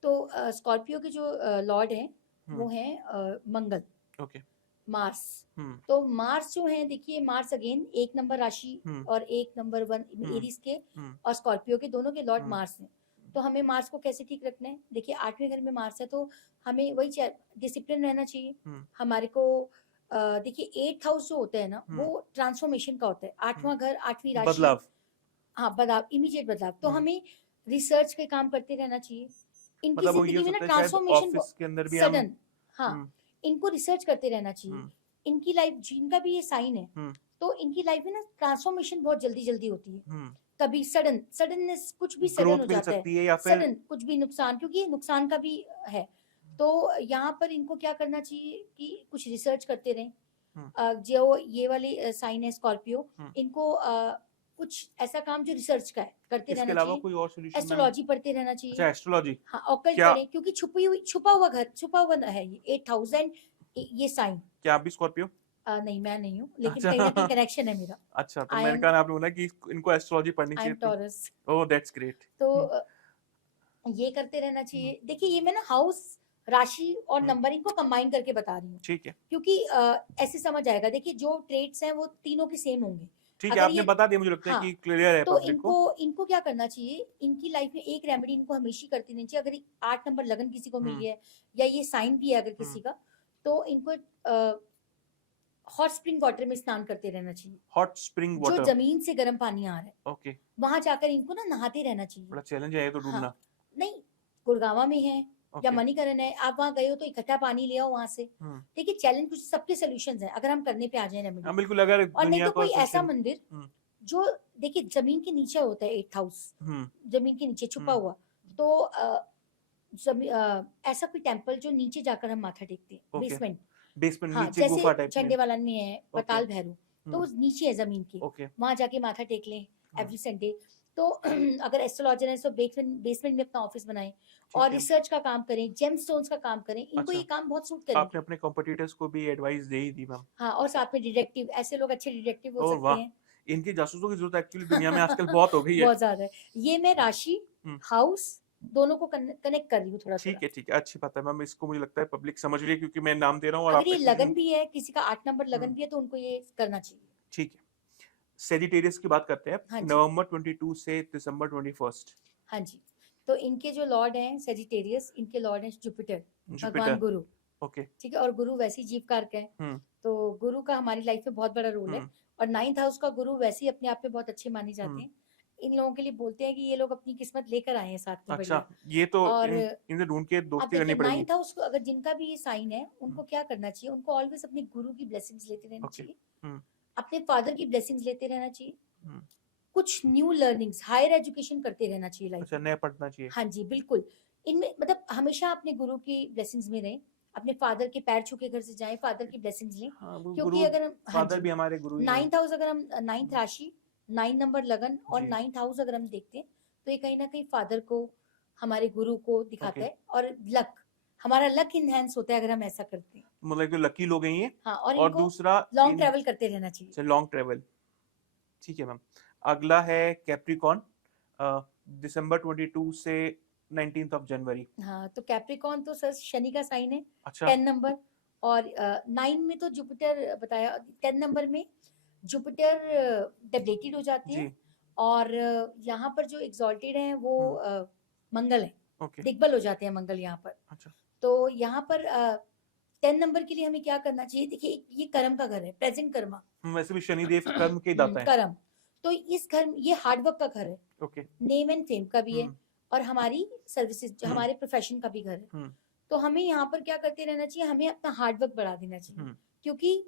तो स्कॉर्पियो के जो लॉर्ड है वो है मंगल, ओके। मार्स। तो मार्स जो है, देखिए मार्स अगेन 1 नंबर राशि और 1 नंबर 1 एरीज के और स्कॉर्पियो के, दोनों के लॉर्ड मार्स हैं। तो हमें मार्स को कैसे ठीक रखना है, देखिए 8वें घर में मार्स है, तो हमें वही डिसिप्लिन रहना चाहिए। हमारे को देखिए 8th हाउस जो होता है ना वो ट्रांसफॉर्मेशन का होता है। 8वां घर 8वीं राशि, बदलाव। हाँ बदलाव, इमीडिएट बदलाव। तो हमें रिसर्च के काम करते रहना चाहिए। इनकी मतलब वो ये हो जिंदगी में ना सकता है शायद ट्रांसफॉर्मेशन ऑफिस के अंदर भी हम। सडन, हाँ इनको रिसर्च करते रहना चाहिए। इनकी लाइफ, जिनका भी ये साइन है तो इनकी लाइफ में ना ट्रांसफॉर्मेशन बहुत जल्दी जल्दी होती है। कभी सडननेस, कुछ भी सडन ग्रोथ हो मिल जाता सकती है, है या फिर सडन कुछ भी नुकसान, क्योंकि ये नुकसान का भी है। तो यहाँ पर इनको क्या करना चाहिए कि कुछ रिसर्च करते रहें। जो ये वाली साइन है स्कॉर्पियो, इनको कुछ ऐसा काम जो रिसर्च का है करते इसके रहना अलावा चाहिए। कोई और सॉल्यूशन मैम? एस्ट्रोलॉजी पढ़ते रहना चाहिए। अच्छा, एस्ट्रोलॉजी। हाँ ऑकल्ट क्या पढ़े, क्योंकि छुपा हुआ घर, छुपा हुआ है ये 8000 ये साइन। क्या आप भी स्कॉर्पियो? नहीं मैं नहीं हूँ, लेकिन अच्छा कहीं ना कहीं कनेक्शन है मेरा। अच्छा, तो आई मैंने एम कहा आपने बोला कि इनको एस्ट्रोलॉजी पढ़नी आई एम चाहिए थी। टॉरस। Oh that's great. तो ये करते रहना चाहिए। देखिए ये मैं ना हाउस, राशि और नंबर इनको कंबाइन करके बता रही हूँ, ठीक है क्योंकि ऐसे समझ आएगा। देखिए जो ट्रेड्स हैं वो तीनों के सेम होंगे। ठीक है, अगर आपने ये, बता दिया, मुझे लगता है हाँ कि क्लियर है तो पब्लिक को। इनको क्या करना चाहिए, इनकी लाइफ में एक रेमेडी इनको हमेशा करती रहनी चाहिए। अगर 8 नंबर लगन किसी को मिली है या ये साइन भी है अगर किसी का, तो इनको हॉट स्प्रिंग वाटर में स्नान करते रहना चाहिए। हॉट स्प्रिंग जो वाटर। जमीन से गर्म पानी आ रहा है ओके, वहां जाकर इनको ना नहाते रहना चाहिए। बड़ा चैलेंज है ये तो हाँ ढूंढना। नहीं, गुड़गावा में है या ओके। मणिकरण है, आप वहां गए हो तो इकट्ठा पानी ले आओ वहां से। देखिए चैलेंज कुछ, सबके सोल्यूशंस हैं अगर हम करने पे आ जाए रेमेडी। हाँ बिल्कुल, अगर और नहीं दुनिया तो को कोई ऐसा सोल्यूशन। मंदिर जो, देखिए जमीन के नीचे होता है 8th हाउस, जमीन के नीचे छुपा हुआ। तो ऐसा कोई टेम्पल जो नीचे जाकर हम माथा टेकते हैं, ओके, बेसमेंट। बेसमेंट हाँ नीचे जैसे गुफा टाइप में। झंडेवालान में है ओके। पताल भैरव, तो वो नीचे है जमीन के, ओके। वहां जाके माथा टेक लें एवरी संडे। तो अगर एस्ट्रोलॉजर है तो बेसमेंट में अपना ऑफिस बनाएं और है। रिसर्च का काम करें, जेमस्टोन्स का काम करें। इनको अच्छा, ये काम बहुत सूट करेंगे। आपने अपने कॉम्पिटिटर्स को भी एडवाइस दे ही दी मैम। हाँ और साथ में डिटेक्टिव, ऐसे लोग अच्छे डिटेक्टिव हो ओह सकते वाह, हैं। इनकी जासूसों की जरूरत एक्चुअली दुनिया में आजकल बहुत हो गई है। बहुत ज्यादा है। ये मैं राशि, हाउस दोनों को कनेक्ट कर रही हूँ थोड़ा थोड़ा। ठीक है, अच्छी बात है मैम, इसको मुझे लगता है पब्लिक समझ रही है क्योंकि मैं नाम दे रहा हूँ और अगर आप ये लगन एक्चुअली। भी है, किसी का 8 नंबर लगन भी है, तो उनको ये करना चाहिए। ठीक है, सेजिटेरियस की बात करते हैं। हाँ जी, नवंबर 22 से दिसंबर 21। हाँ जी। तो इनके जो लॉर्ड हैं सेजिटेरियस, इनके लॉर्ड हैं जुपिटर, भगवान जुपिटर। गुरु। ओके। ठीक है, और गुरु वैसे ही जीव कारक है। तो गुरु का हमारी लाइफ में बहुत बड़ा रोल है। और 9th हाउस का गुरु वैसे ही अपने आप में बहुत अच्छे माने जाते हैं। इन लोगों के लिए बोलते हैं कि ये लोग अपनी किस्मत लेकर आए हैं साथ में। अच्छा, बढ़िया। ये तो और इनसे ढूंढ के अब दोस्ती देखिए करनी पड़ेगी। 9th हाउस को अगर जिनका भी ये साइन है, उनको क्या करना चाहिए, उनको ऑलवेज अपने गुरु की ब्लेसिंग्स लेते रहना ओके। चाहिए, अपने फादर की ब्लेसिंग्स लेते रहना चाहिए, कुछ न्यू लर्निंग्स, हायर एजुकेशन करते रहना चाहिए लाइफ अच्छा, में। नया पढ़ना चाहिए। हाँ जी बिल्कुल। इनमें मतलब हमेशा अपने गुरु की ब्लेसिंग्स में रहें, अपने फादर के पैर छू के घर से जाएं, फादर की ब्लेसिंग्स लें। हाँ, वो क्योंकि गुरु, अगर हम, हाँ फादर जी, भी हमारे गुरु ही हैं। 9th हाउस अगर हम, 9th राशि, 9 नंबर लगन और जी। 9th हाउस अगर हम देखते हैं, तो ये कहीं ना कहीं फादर को, हमारे गुरु को दिखाता है। और लक, हमारा लक इनहेंस होता है अगर हम ऐसा करते हैं। मतलब कि लकी लोग हैं ये। हाँ और और इनको दूसरा लॉन्ग ट्रेवल करते रहना चाहिए। Long travel. ठीक है मैम, अगला है कैप्रिकॉन, दिसंबर 22 से 19th ऑफ जनवरी। हाँ तो कैप्रिकॉन तो सर शनि का साइन है। अच्छा। 10 नंबर और 9 में तो जुपिटर बताया, 10 नंबर में जुपिटर डेबिलेटेड हो जाते हैं। और यहाँ पर जो एग्जॉल्टेड हैं वो मंगल है। ओके। दिग्बल हो जाते हैं मंगल यहाँ पर। अच्छा। तो यहाँ पर 10 नंबर के लिए हमें क्या करना चाहिए, देखिए ये कर्म का घर है, प्रेजेंट कर्मा। वैसे भी शनिदेव कर्म के दाता है। कर्म, तो इस घर, ये हार्डवर्क का घर है। ओके। नेम एंड फेम का भी है और हमारी सर्विसेज, हमारे प्रोफेशन का भी घर है। तो हमें यहाँ पर क्या करते रहना चाहिए, हमें अपना हार्डवर्क बढ़ा देना चाहिए। क्योंकि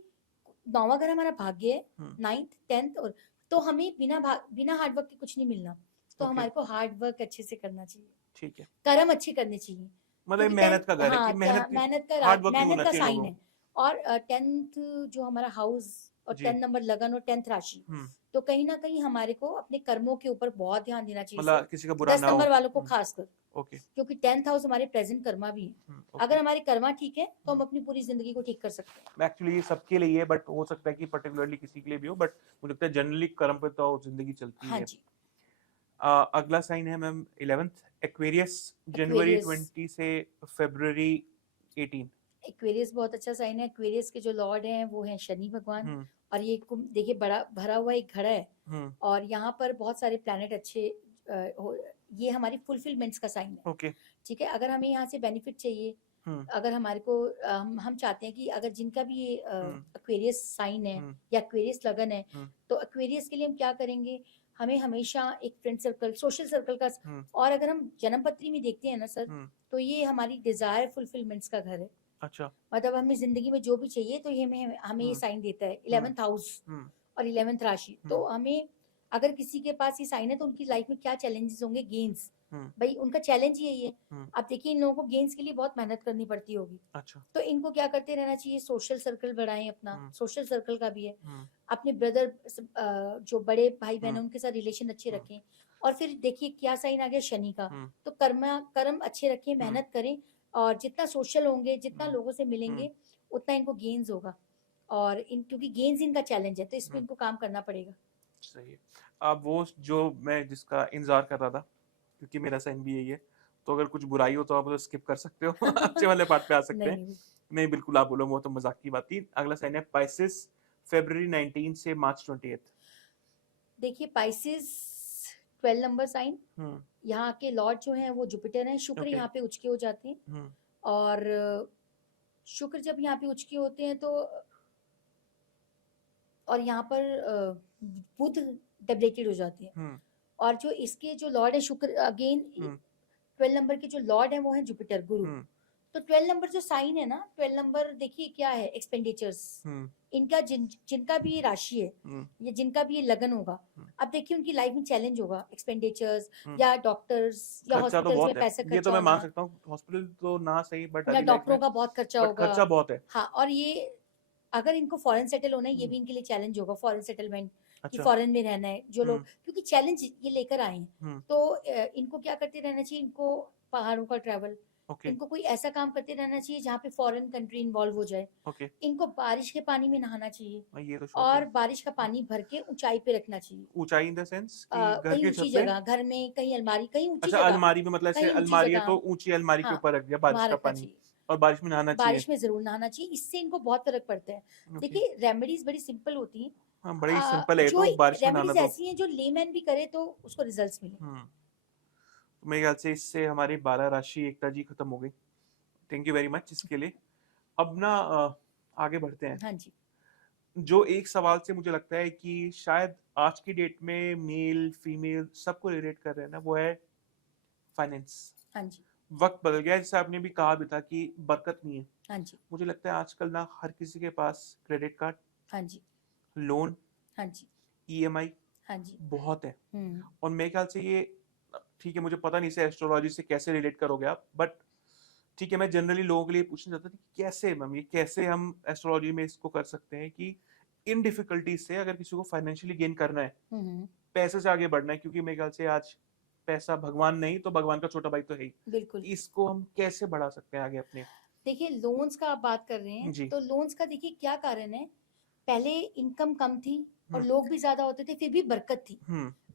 9वां घर हमारा भाग्य है, 9th 10th, और तो हमें बिना हार्डवर्क के कुछ नहीं मिलना। तो हमारे को हार्डवर्क अच्छे से करना चाहिए। ठीक है, कर्म अच्छे करने चाहिए। मतलब मेहनत का घर है कि मेहनत का साइन है। और 10th जो हमारा हाउस और 10 नंबर लगन और 10th राशि, तो कहीं ना कहीं हमारे को अपने कर्मों के ऊपर बहुत ध्यान देना चाहिए। मतलब किसी का बुरा 10 ना हो। नंबर वालों को खासकर, ओके। क्योंकि 10th हाउस हमारे प्रेजेंट कर्मा भी है। अगर हमारे कर्मा ठीक है तो हम अपनी पूरी जिंदगी को ठीक कर सकते हैं। एक्चुअली ये सबके लिए है, बट हो सकता है कि पर्टिकुलरली किसी के लिए भी हो, बट मुझे लगता है जनरली कर्म पे तो जिंदगी चलती हाँ है। जी। अगला साइन है मैम 11th एक्वेरियस, जनवरी 20 से फरवरी 18। एक्वेरियस बहुत अच्छा साइन है। एक्वेरियस के जो लॉर्ड हैं वो हैं शनि भगवान। और ये देखिए बड़ा भरा हुआ एक घड़ा है और यहाँ पर बहुत सारे प्लैनेट अच्छे, ये हमारी फुलफिलमेंट्स का साइन है। ओके। ठीक है, अगर हमें यहाँ से बेनिफिट चाहिए, अगर हमारे को हम चाहते हैं कि अगर जिनका भी ये एक्वेरियस साइन है या एक्वेरियस लगन है, तो एक्वेरियस के लिए हम क्या करेंगे, हमें हमेशा एक फ्रेंड सर्कल, सोशल सर्कल का, और अगर हम जन्म पत्री में देखते हैं ना सर, तो ये हमारी डिजायर फुलफिलमेंट्स का घर है। अच्छा। मतलब हमें जिंदगी में जो भी चाहिए तो ये हमें हमें ये साइन देता है, 11th हाउस और 11th राशि। तो हमें अगर किसी के पास ये साइन है तो उनकी लाइफ में क्या चैलेंजेस होंगे, गेन्स, भाई उनका चैलेंज यही है। अब देखिए इन लोगों को गेन्स के लिए बहुत मेहनत करनी पड़ती होगी। अच्छा। तो इनको क्या करते रहना चाहिए, सोशल सर्कल बढ़ाएं अपना, सोशल सर्कल का भी है, अपने ब्रदर जो बड़े भाई बहन है उनके साथ रिलेशन अच्छे रखें। और फिर देखिए क्या साइन आ गया, शनि का, तो कर्म अच्छे रखें, मेहनत करें, और जितना सोशल होंगे, जितना लोगों से मिलेंगे, उतना इनको गेन्स होगा। और क्योंकि गेन्स इनका चैलेंज है, तो इसमें इनको काम करना पड़ेगा। सही है। अब वो जो मैं जिसका इंतजार कर रहा था, क्योंकि मेरा साइन भी यही है, तो अगर कुछ बुराई हो तो आप उसे स्किप कर सकते हो अच्छे वाले पार्ट पे आ सकते हैं। नहीं बिल्कुल आप बोलो, वो तो मजाक की बात थी। अगला साइन है पाइसेस, फरवरी 19 से मार्च 28। देखिए पाइसेस 12 नंबर साइन, यहाँ के लॉर्ड जो हैं वो जुपिटर हैं, शुक्र यहाँ पे उचके हो जाते हैं। और शुक्र जब यहाँ पे उचके होते हैं तो, और यहाँ पर बुध डेबिलेटेड हो जाते हैं। और जो इसके जो लॉर्ड है शुक्र, अगेन 12 नंबर के जो लॉर्ड है वो है जुपिटर, गुरु। तो 12 नंबर जो साइन है ना, 12 नंबर देखिए क्या है, एक्सपेंडिचर्स। इनका जिनका भी ये राशि है या जिनका भी ये लगन होगा, अब देखिए उनकी लाइफ में चैलेंज होगा, एक्सपेंडिचर्स या डॉक्टर्स या हॉस्पिटल्स में पैसा खर्चा, ये तो मैं मान सकता हूँ, हॉस्पिटल तो ना सही, बट या डॉक्टरों का बहुत खर्चा होगा, खर्चा बहुत है। हाँ, और ये अगर इनको फॉरेन सेटल होना है, ये भी इनके लिए चैलेंज होगा, फॉरेन सेटलमेंट, कि फॉरेन में रहना है जो लोग, क्योंकि चैलेंज ये लेकर आए हैं। तो इनको क्या करते रहना चाहिए, इनको पहाड़ों का ट्रैवल, इनको कोई ऐसा काम करते रहना चाहिए जहाँ पे फॉरेन कंट्री इन्वॉल्व हो जाए। इनको बारिश के पानी में नहाना चाहिए, ये तो और बारिश का पानी भर के ऊंचाई पे रखना चाहिए। ऊंचाई इन द सेंस कि घर कहीं की ऊंची जगह, घर में कहीं अलमारी, कहीं ऊंची अच्छा, जगह। अलमारी में, मतलब ऐसे अलमारी है तो ऊंची अलमारी के ऊपर रख दिया बारिश का पानी, और बारिश में नहाना चाहिए। बारिश में जरूर नहाना चाहिए, इससे इनको बहुत फर्क पड़ता है। देखिए रेमेडीज बड़ी सिंपल होती हैं, हाँ, बड़ी सिंपल है, जो तो बारिश में नहाना रेमेडीज तो ऐसी हैं जो लेमैन भी करे तो उसको रिजल्ट्स मिले। तो मेरे ख्याल से इससे हमारी 12 राशि एकता जी खत्म हो गई। थैंक यू वेरी मच इसके लिए। अब ना आगे बढ़ते हैं। हाँ जी। जो एक सवाल से मुझे लगता है कि शायद आज की डेट में मेल फीमेल सबको रिलेट कर रहे हैं ना, वो है फाइनेंस। हाँ जी। वक्त बदल गया, जैसे आपने भी कहा भी था कि बरकत नहीं है। हाँ जी। मुझे लगता है आजकल ना हर किसी के पास क्रेडिट कार्ड, हाँ जी, लोन, हाँ जी, ईएमआई, हाँ जी, बहुत है। और मेरे ख्याल से ये, ठीक है, मुझे पता नहीं से एस्ट्रोलॉजी से कैसे रिलेट करोगे आप, बट ठीक है, मैं जनरली लोगों के लिए पूछना चाहता था कि कैसे मैम, ये कैसे हम एस्ट्रोलॉजी में इसको कर सकते हैं कि इन डिफिकल्टीज से अगर किसी को फाइनेंशियली गेन करना है, पैसे से आगे बढ़ना है, क्योंकि मेरे ख्याल से आज पैसा भगवान नहीं तो भगवान का छोटा भाई तो है ही, बिल्कुल, इसको हम कैसे बढ़ा सकते हैं आगे अपने। देखिए लोन्स का आप बात कर रहे हैं, तो लोन्स का देखिए क्या कारण है, पहले इनकम कम थी और लोग भी ज्यादा होते थे, फिर भी बरकत थी।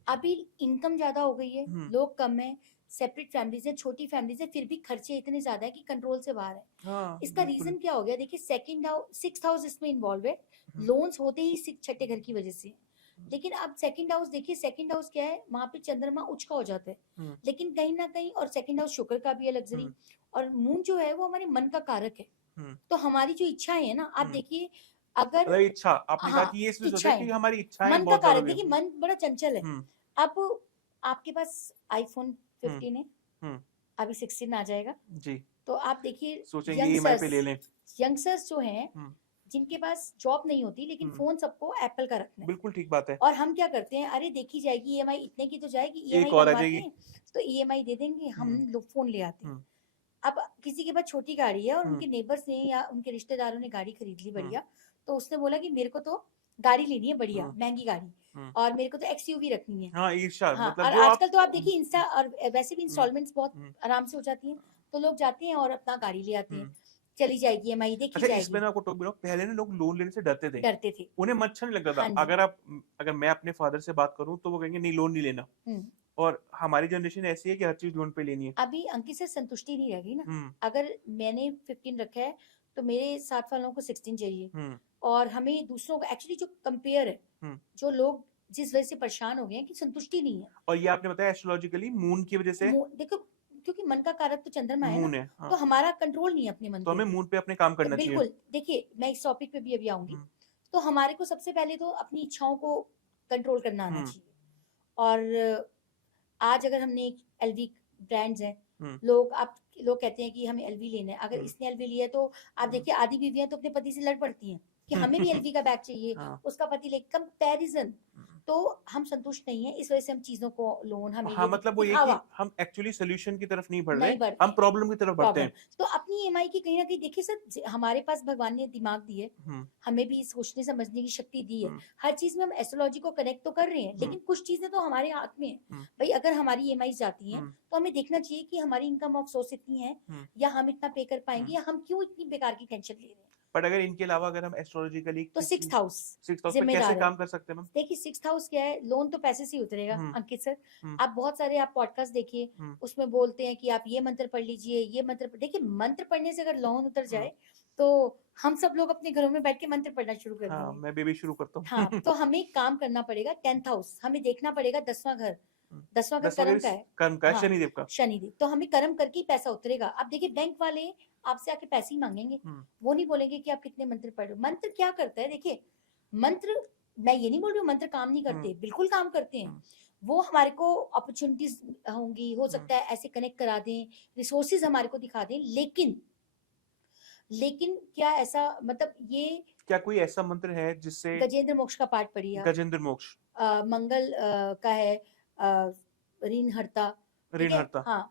अभी इनकम ज्यादा हो गई है, लोग कम है, सेपरेट फैमिलीज है, छोटी फैमिलीज है, फिर भी खर्चे इतने ज्यादा है कि कंट्रोल से बाहर है। इसका रीजन क्या हो गया, देखिए सेकंड हाउस, 6th हाउस इसमें इन्वॉल्व है, लोन्स होते ही छठे घर की वजह से। लेकिन अब सेकंड हाउस देखिए, सेकंड हाउस क्या है, वहां पे चंद्रमा उच्च का हो जाता है, लेकिन कहीं ना कहीं, और सेकंड हाउस शुक्र का भी है, लग्जरी, और मून जो है वो हमारे मन का कारक है। तो हमारी जो इच्छाएं है ना, आप देखिए, अगर इच्छा आपने कहा कि ये सोचा कि हमारी इच्छाएं मन का कारक, देखिए मन बड़ा चंचल है। अब आपके पास आईफोन 15 है, अभी 16 आ जाएगा जी, तो आप देखिए यंगस्टर्स जो हैं जिनके पास जॉब नहीं होती लेकिन फोन सबको एप्पल का रखना है, बिल्कुल ठीक बात है, और हम क्या करते हैं, अरे देखी जाएगी ईएमआई इतने की तो जाएगी, ईएमआई बनवाते हैं तो ईएमआई दे देंगे, हम लोग फोन ले आते हैं। अब किसी के पास छोटी गाड़ी है और उनके नेबर्स ने या उनके रिश्तेदारों ने गाड़ी खरीद ली बढ़िया, तो उसने बोला कि मेरे को तो गाड़ी लेनी है बढ़िया महंगी गाड़ी, और मेरे को तो एक्सयूवी रखनी है। हाँ, ईर्ष्या, मतलब और आजकल तो आप देखिए इंस्टा, और वैसे भी इंस्टॉलमेंट्स बहुत आराम से हो जाती हैं, तो लोग जाते हैं और अपना गाड़ी ले आते हैं, चली जाएगी ईएमआई देखी जाएगी। इसमें ना आपको पहले ना लोग लोन लेने से डरते थे, उन्हें अच्छा नहीं लगता था। हाँ, अगर मैं अपने फादर से बात करूं तो वो कहेंगे नहीं, लोन नहीं लेना, और हमारी जनरेशन ऐसी है कि हर चीज लोन पे लेनी है। अभी अंकित से संतुष्टि नहीं रहेगी ना, अगर मैंने 15 रखा है तो मेरे साथ वालों को 16 चाहिए, और हमें दूसरों को एक्चुअली जो कंपेयर है, जो लोग जिस वजह से परेशान हो गए हैं कि संतुष्टि नहीं है। और ये आपने बताया एस्ट्रोलॉजिकली मून की वजह से, देखो क्योंकि मन का कारक तो चंद्रमा है मून ना, है, हाँ। तो हमारा कंट्रोल नहीं है अपने मन तो हमें पे। मून पे अपने काम करना चाहिए। बिल्कुल, देखिए मैं इस टॉपिक पे भी अभी आऊंगी। तो हमारे को सबसे पहले तो अपनी इच्छाओं को कंट्रोल करना आना चाहिए। और आज अगर हमने एक एलवी ब्रांड्स है, लोग कहते हैं कि हमें एलवी लेना है। अगर इसने एलवी लिया है तो आप देखिए आधी बीवियां तो अपने पति से लड़ पड़ती हैं कि हमें भी एलवी का बैग चाहिए, उसका पति ले कंपैरिजन। तो हम संतुष्ट नहीं है, इस वजह से हम चीजों को लोन हमें हाँ, ये मतलब वो ये कि हम एक्चुअली सॉल्यूशन की तरफ नहीं बढ़ रहे, नहीं बढ़ते हम हैं, प्रॉब्लम की तरफ बढ़ते प्रॉब्लम। हैं। तो अपनी ईएमआई की कहीं ना कहीं देखिए सर, हमारे पास भगवान ने दिमाग दी है, हमें भी सोचने समझने की शक्ति दी है। हर चीज में हम एस्ट्रोलॉजी को कनेक्ट तो कर रहे हैं, लेकिन कुछ चीजें तो हमारे हाथ में है। भाई अगर हमारी ईएमआई जाती हैं तो हमें देखना चाहिए कि हमारी इनकम ऑफ सोर्स इतनी है, या हम इतना पे कर पाएंगे, या हम क्यों इतनी बेकार की टेंशन ले रहे हैं। बट अगर इनके अलावा अगर हम एस्ट्रोलॉजिकली तो सिक्स्थ हाउस पे जिम्मेदार कैसे है। काम कर सकते हैं मैम? देखिए सिक्स्थ हाउस क्या है, लोन तो पैसे से ही उतरेगा अंकित सर। आप बहुत सारे आप पॉडकास्ट देखिए, उसमें बोलते हैं कि आप ये मंत्र पढ़ लीजिए, ये मंत्र देखिए, मंत्र पढ़ने से अगर लोन उतर जाए तो हम सब लोग अपने घरों में बैठ के मंत्र पढ़ना शुरू कर देंगे। मैं भी शुरू करता हूँ। हाँ, तो हमें काम करना पड़ेगा। 10th हाउस हमें देखना पड़ेगा, 10वां घर। 10वां घर कर्म का है, कर्म का, हाँ, शनिदेव का। शनिदेव। तो हमें कर्म करके ही पैसा उतरेगा। अब देखिए बैंक वाले आपसे आके पैसे ही मांगेंगे, वो नहीं बोलेंगे कि आप कितने मंत्र पढ़ रहे हो। मंत्र क्या करता है, देखिए मंत्र, मैं ये नहीं बोल रही हूँ मंत्र काम नहीं करते, बिल्कुल काम करते हैं। वो हमारे को अपॉर्चुनिटीज होंगी, हो सकता है ऐसे कनेक्ट करा दें, रिसोर्सेज हमारे को दिखा दें, लेकिन क्या ऐसा, मतलब ये क्या कोई ऐसा मंत्र है जिससे गजेंद्र मोक्ष का पाठ पढ़िए। गजेंद्र मोक्ष, मंगल का है, ऋण हरता, ठीक है, हाँ।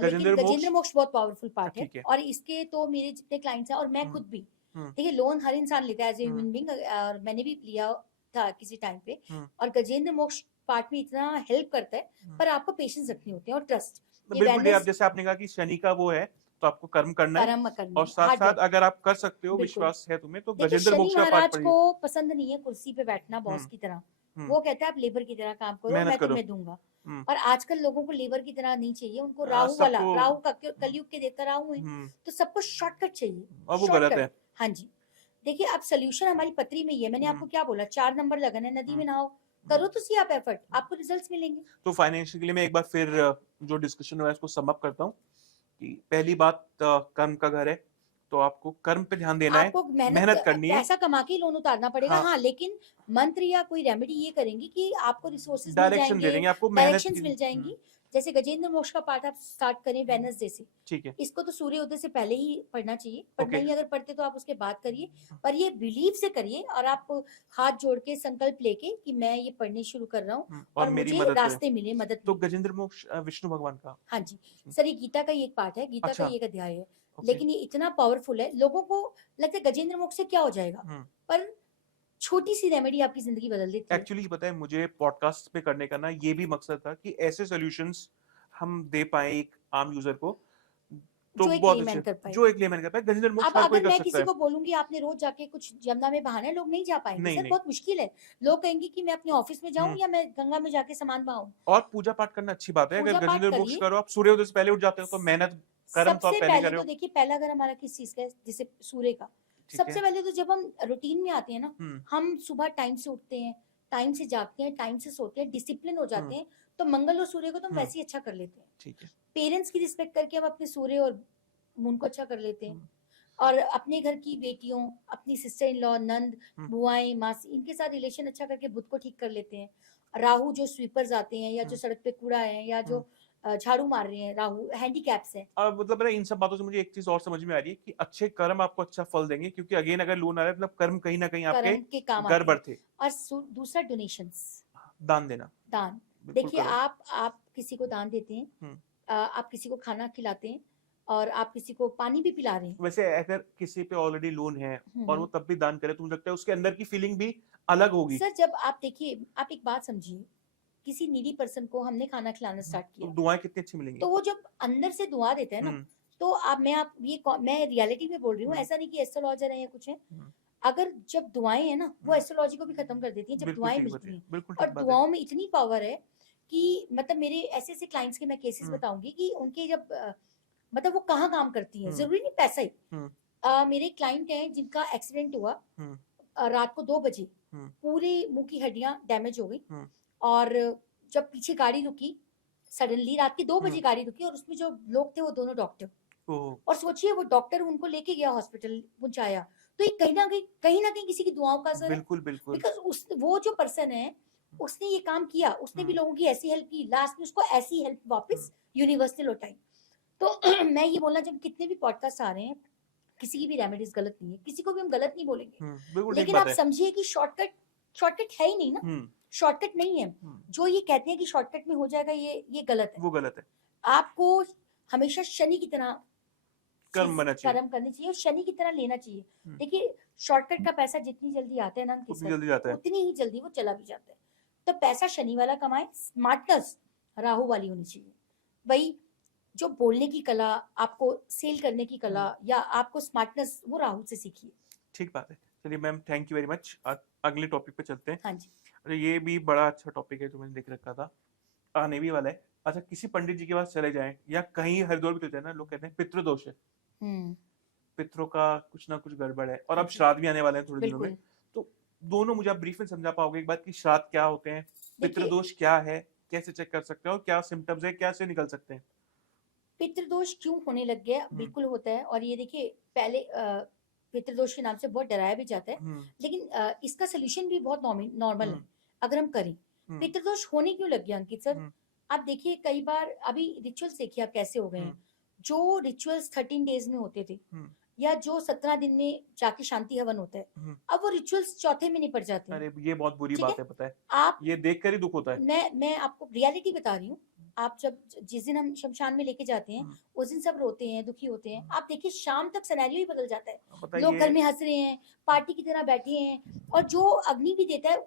लेकिन गजेंद्र मोक्ष बहुत पावरफुल पार्ट है, और इसके तो मेरे जितने क्लाइंट्स हैं और मैं खुद भी, देखिए लोन हर इंसान लेता है एज ए ह्यूमन बीइंग, और मैंने भी लिया था किसी टाइम पे। और गजेंद्र मोक्ष पार्ट में इतना हेल्प करता है, पर आपको पेशेंस रखनी होती है और ट्रस्ट। बिल्कुल, आप जैसे आपने कहा कि शनि का वो है, तो आपको कर्म करना है, और साथ साथ अगर आप कर सकते हो, विश्वास है तुम्हें, तो गजेंद्र मोक्ष का पाठ पढ़िए। को पसंद नहीं है कुर्सी पे बैठना बॉस की तरह, वो कहता है आप लेबर की तरह काम करो, मैं तुम्हें दूंगा। और आजकल लोगों को लेबर की तरह नहीं चाहिए, उनको राहु वाला, राहु का कलयुग के देवता राहु है, तो सबको शॉर्टकट चाहिए, और वो गलत है। हाँ जी। देखिए अब सोल्यूशन हमारी पत्री में ही है। मैंने आपको क्या बोला, 4 नंबर लगन है, नदी में नहाओ, करो तो सी आप एफर्ट, आपको रिजल्ट्स मिलेंगे। तो फाइनेंशियली मैं एक बार फिर जो डिस्कशन हुआ है उसको सम अप करता हूँ कि पहली बात, कर्म का घर है, तो आपको कर्म पे ध्यान देना है, आपको मेहनत करनी है, पैसा कमा के लोन उतारना पड़ेगा। हाँ, लेकिन मंत्र या कोई रेमेडी ये करेंगी कि आपको रिसोर्सेज मिल जाएंगे, आपको डायरेक्शंस मिल जाएंगी। जैसे गजेंद्र मोक्ष का पाठ आप स्टार्ट करें वेडनेसडे से, ठीक है। इसको तो सूर्य उदय से पहले ही पढ़ना चाहिए, पर नहीं अगर पढ़ते तो आप उसके बाद करिए, पर ये बिलीव से करिए, और आप हाथ जोड़ के संकल्प लेके कि मैं ये पढ़ने शुरू कर रहा हूँ और मुझे रास्ते मिले, मदद। तो गजेंद्र मोक्ष विष्णु भगवान का, हाँ जी सर, ये गीता का ही एक पाठ है, गीता का एक अध्याय है, लेकिन ये इतना पावरफुल है, लोगों को लगता है गजेंद्र मोक्ष से क्या हो जाएगा, पर छोटी सी रेमेडी आपकी जिंदगी बदल देती है। एक्चुअली पता है, मुझे पॉडकास्ट पे करने का ना ये भी मकसद था कि ऐसे सॉल्यूशंस हम दे पाए एक आम यूजर को, तो बहुत अच्छे, जो एक लेमैन कर पाए। गजेंद्र मोक्ष हर कोई कर सकता है। मैं किसी को बोलूंगी आपने रोज जाके कुछ यमुना में बहाना है, लोग नहीं जा पाएंगे सर, बहुत मुश्किल है। लोग कहेंगे कि मैं अपने ऑफिस में जाऊं या मैं गंगा में जाके सामान बहाऊं। और पूजा पाठ करना अच्छी बात है, अगर गजेंद्र मोक्ष करो, आप सूर्योदय से पहले उठ जाते हो, तो मेहनत कर्म तो आप पहले कर रहे हो। तो देखिए पहला घर हमारा किस चीज का है, जैसे सूर्य का। सबसे पहले तो जब हम रूटीन में आते हैं ना, हम सुबह टाइम से उठते हैं, टाइम से जागते हैं, टाइम से सोते हैं, डिसिप्लिन हो जाते हैं, तो मंगल और सूर्य को तो हम वैसे ही अच्छा कर लेते हैं। ठीक है। पेरेंट्स की रिस्पेक्ट करके हम अपने सूर्य और मून को अच्छा कर लेते हैं, और अपने घर की बेटियों, अपनी सिस्टर इन लॉ, नंद, बुआएं, मासी, इनके साथ रिलेशन अच्छा करके बुध को ठीक कर लेते हैं। राहु जो स्वीपर्स आते हैं, या जो सड़क पे कूड़ा है, या जो झाड़ू मार रहे हैं, राहु हैंडीकैप्स है। और मतलब इन सब बातों से मुझे एक चीज और समझ में आ रही है कि अच्छे कर्म आपको अच्छा फल देंगे, क्योंकि अगेन अगर लोन आ रहा है, मतलब कर्म कहीं ना कहीं आपके काम घर बढ़ते। और दूसरा डोनेशंस, दान देना। दान, देखिए आप किसी को दान देते हैं, आप किसी को खाना खिलाते हैं, और आप किसी को पानी भी पिला रहे हैं। वैसे अगर किसी पे ऑलरेडी लोन है और वो तब भी दान करे, तो मुझे लगता है उसके अंदर की फीलिंग भी अलग होगी। सर जब आप देखिए, आप एक बात समझिए, किसी नीडी पर्सन को हमने खाना खिलाना स्टार्ट किया, तो दुआएं कितनी अच्छी मिलेंगी। तो वो जब अंदर से दुआ देते हैं ना, तो अब मैं रियलिटी में बोल रही हूँ, ऐसा नहीं कि एस्ट्रोलॉजर है या कुछ है। अगर जब दुआएं है ना, वो एस्ट्रोलॉजी को भी खत्म कर देती हैं जब दुआएं मिलती हैं। और दुआओं में इतनी पावर है कि मतलब मेरे ऐसे क्लाइंट्स के मैं केसेस बताऊंगी कि उनके जब मतलब वो कहाँ काम करती हैं, जरूरी नहीं पैसा ही। मेरे क्लाइंट हैं जिनका एक्सीडेंट हुआ रात को 2 बजे, पूरी मुंह की हड्डियां डैमेज हो गई, और जब पीछे गाड़ी रुकी, सडनली रात के 2 बजे गाड़ी रुकी और उसमें जो लोग थे वो दोनों डॉक्टर, और सोचिए वो डॉक्टर उनको लेके गया हॉस्पिटल पहुंचाया। तो ये कहीं ना कहीं किसी की दुआओं का असर है, बिल्कुल बिल्कुल। बिकॉज उस वो जो पर्सन है उसने ये काम किया, उसने भी लोगों की ऐसी हेल्प की, लास्ट में उसको ऐसी हेल्प वापस यूनिवर्स ने लौटाई। तो मैं ये बोलना, जब कितने भी पॉडकास्ट आ रहे हैं, किसी की भी रेमेडीज गलत नहीं है, किसी को भी हम गलत नहीं बोलेंगे, लेकिन आप समझिए कि शॉर्टकट है ही नहीं ना, शॉर्टकट नहीं है। जो ये कहते हैं कि शॉर्टकट में हो जाएगा, ये गलत है, वो गलत है। आपको हमेशा शनि की तरह कर्म करनी चाहिए और शनि की तरह लेना चाहिए। देखिए शॉर्टकट का पैसा जितनी जल्दी आता है ना, उतनी ही जल्दी वो चला भी जाता है। तो पैसा शनि वाला कमाए, स्मार्टनेस राहु वाली होनी चाहिए। वही जो बोलने की कला, आपको सेल करने की कला, या आपको स्मार्टनेस, वो राहु से सीखिए। ठीक बात है। चलिए ma'am, thank you very much. अगले टॉपिक पे चलते हैं। हाँ जी। अरे ये भी बड़ा अच्छा टॉपिक है जो मैंने देख रखा था, आने भी वाला है। अच्छा, किसी पंडित जी के पास चले जाएं या कहीं हरिद्वार भी चले जाए ना, लोग कहते हैं पितृदोष है, पितरों का कुछ ना कुछ गड़बड़ है, और अब श्राद्ध भी आने वाले हैं थोड़े दिनों में। तो दोनों मुझे आप ब्रीफ में समझा पाओगे एक बात कि श्राद्ध क्या होते हैं, पितृदोष क्या है, कैसे चेक कर सकते हैं, और क्या सिम्टम्स है, कैसे निकल सकते हैं? पितृदोष क्यों होने लग गया, बिल्कुल होता है। और ये देखिए, पहले पितृदोष के नाम से बहुत डराया भी जाता है, लेकिन इसका सोल्यूशन भी बहुत नॉर्मल है अगर हम करें। पितृदोष होने क्यों लग गया अंकित सर? आप देखिए, कई बार अभी रिचुअल्स देखिए आप कैसे हो गए हैं। जो रिचुअल्स 13 डेज में होते थे, या जो 17 दिन में जाके शांति हवन होता है, अब वो रिचुअल्स चौथे में निपट जाते हैं। अरे ये बहुत बुरी बात है, पता है, आप ये देखकर ही दुख होता है। मैं आपको रियलिटी बता रही हूँ। आप जिस दिन हम शमशान में लेके जाते हैं, उस दिन सब रोते हैं, दुखी होते हैं। आप देखिए शाम तक सिनेरियो ही बदल जाता है, लोग घर में हंस रहे हैं, पार्टी की तरह बैठे हैं। और जो अग्नि भी देता है,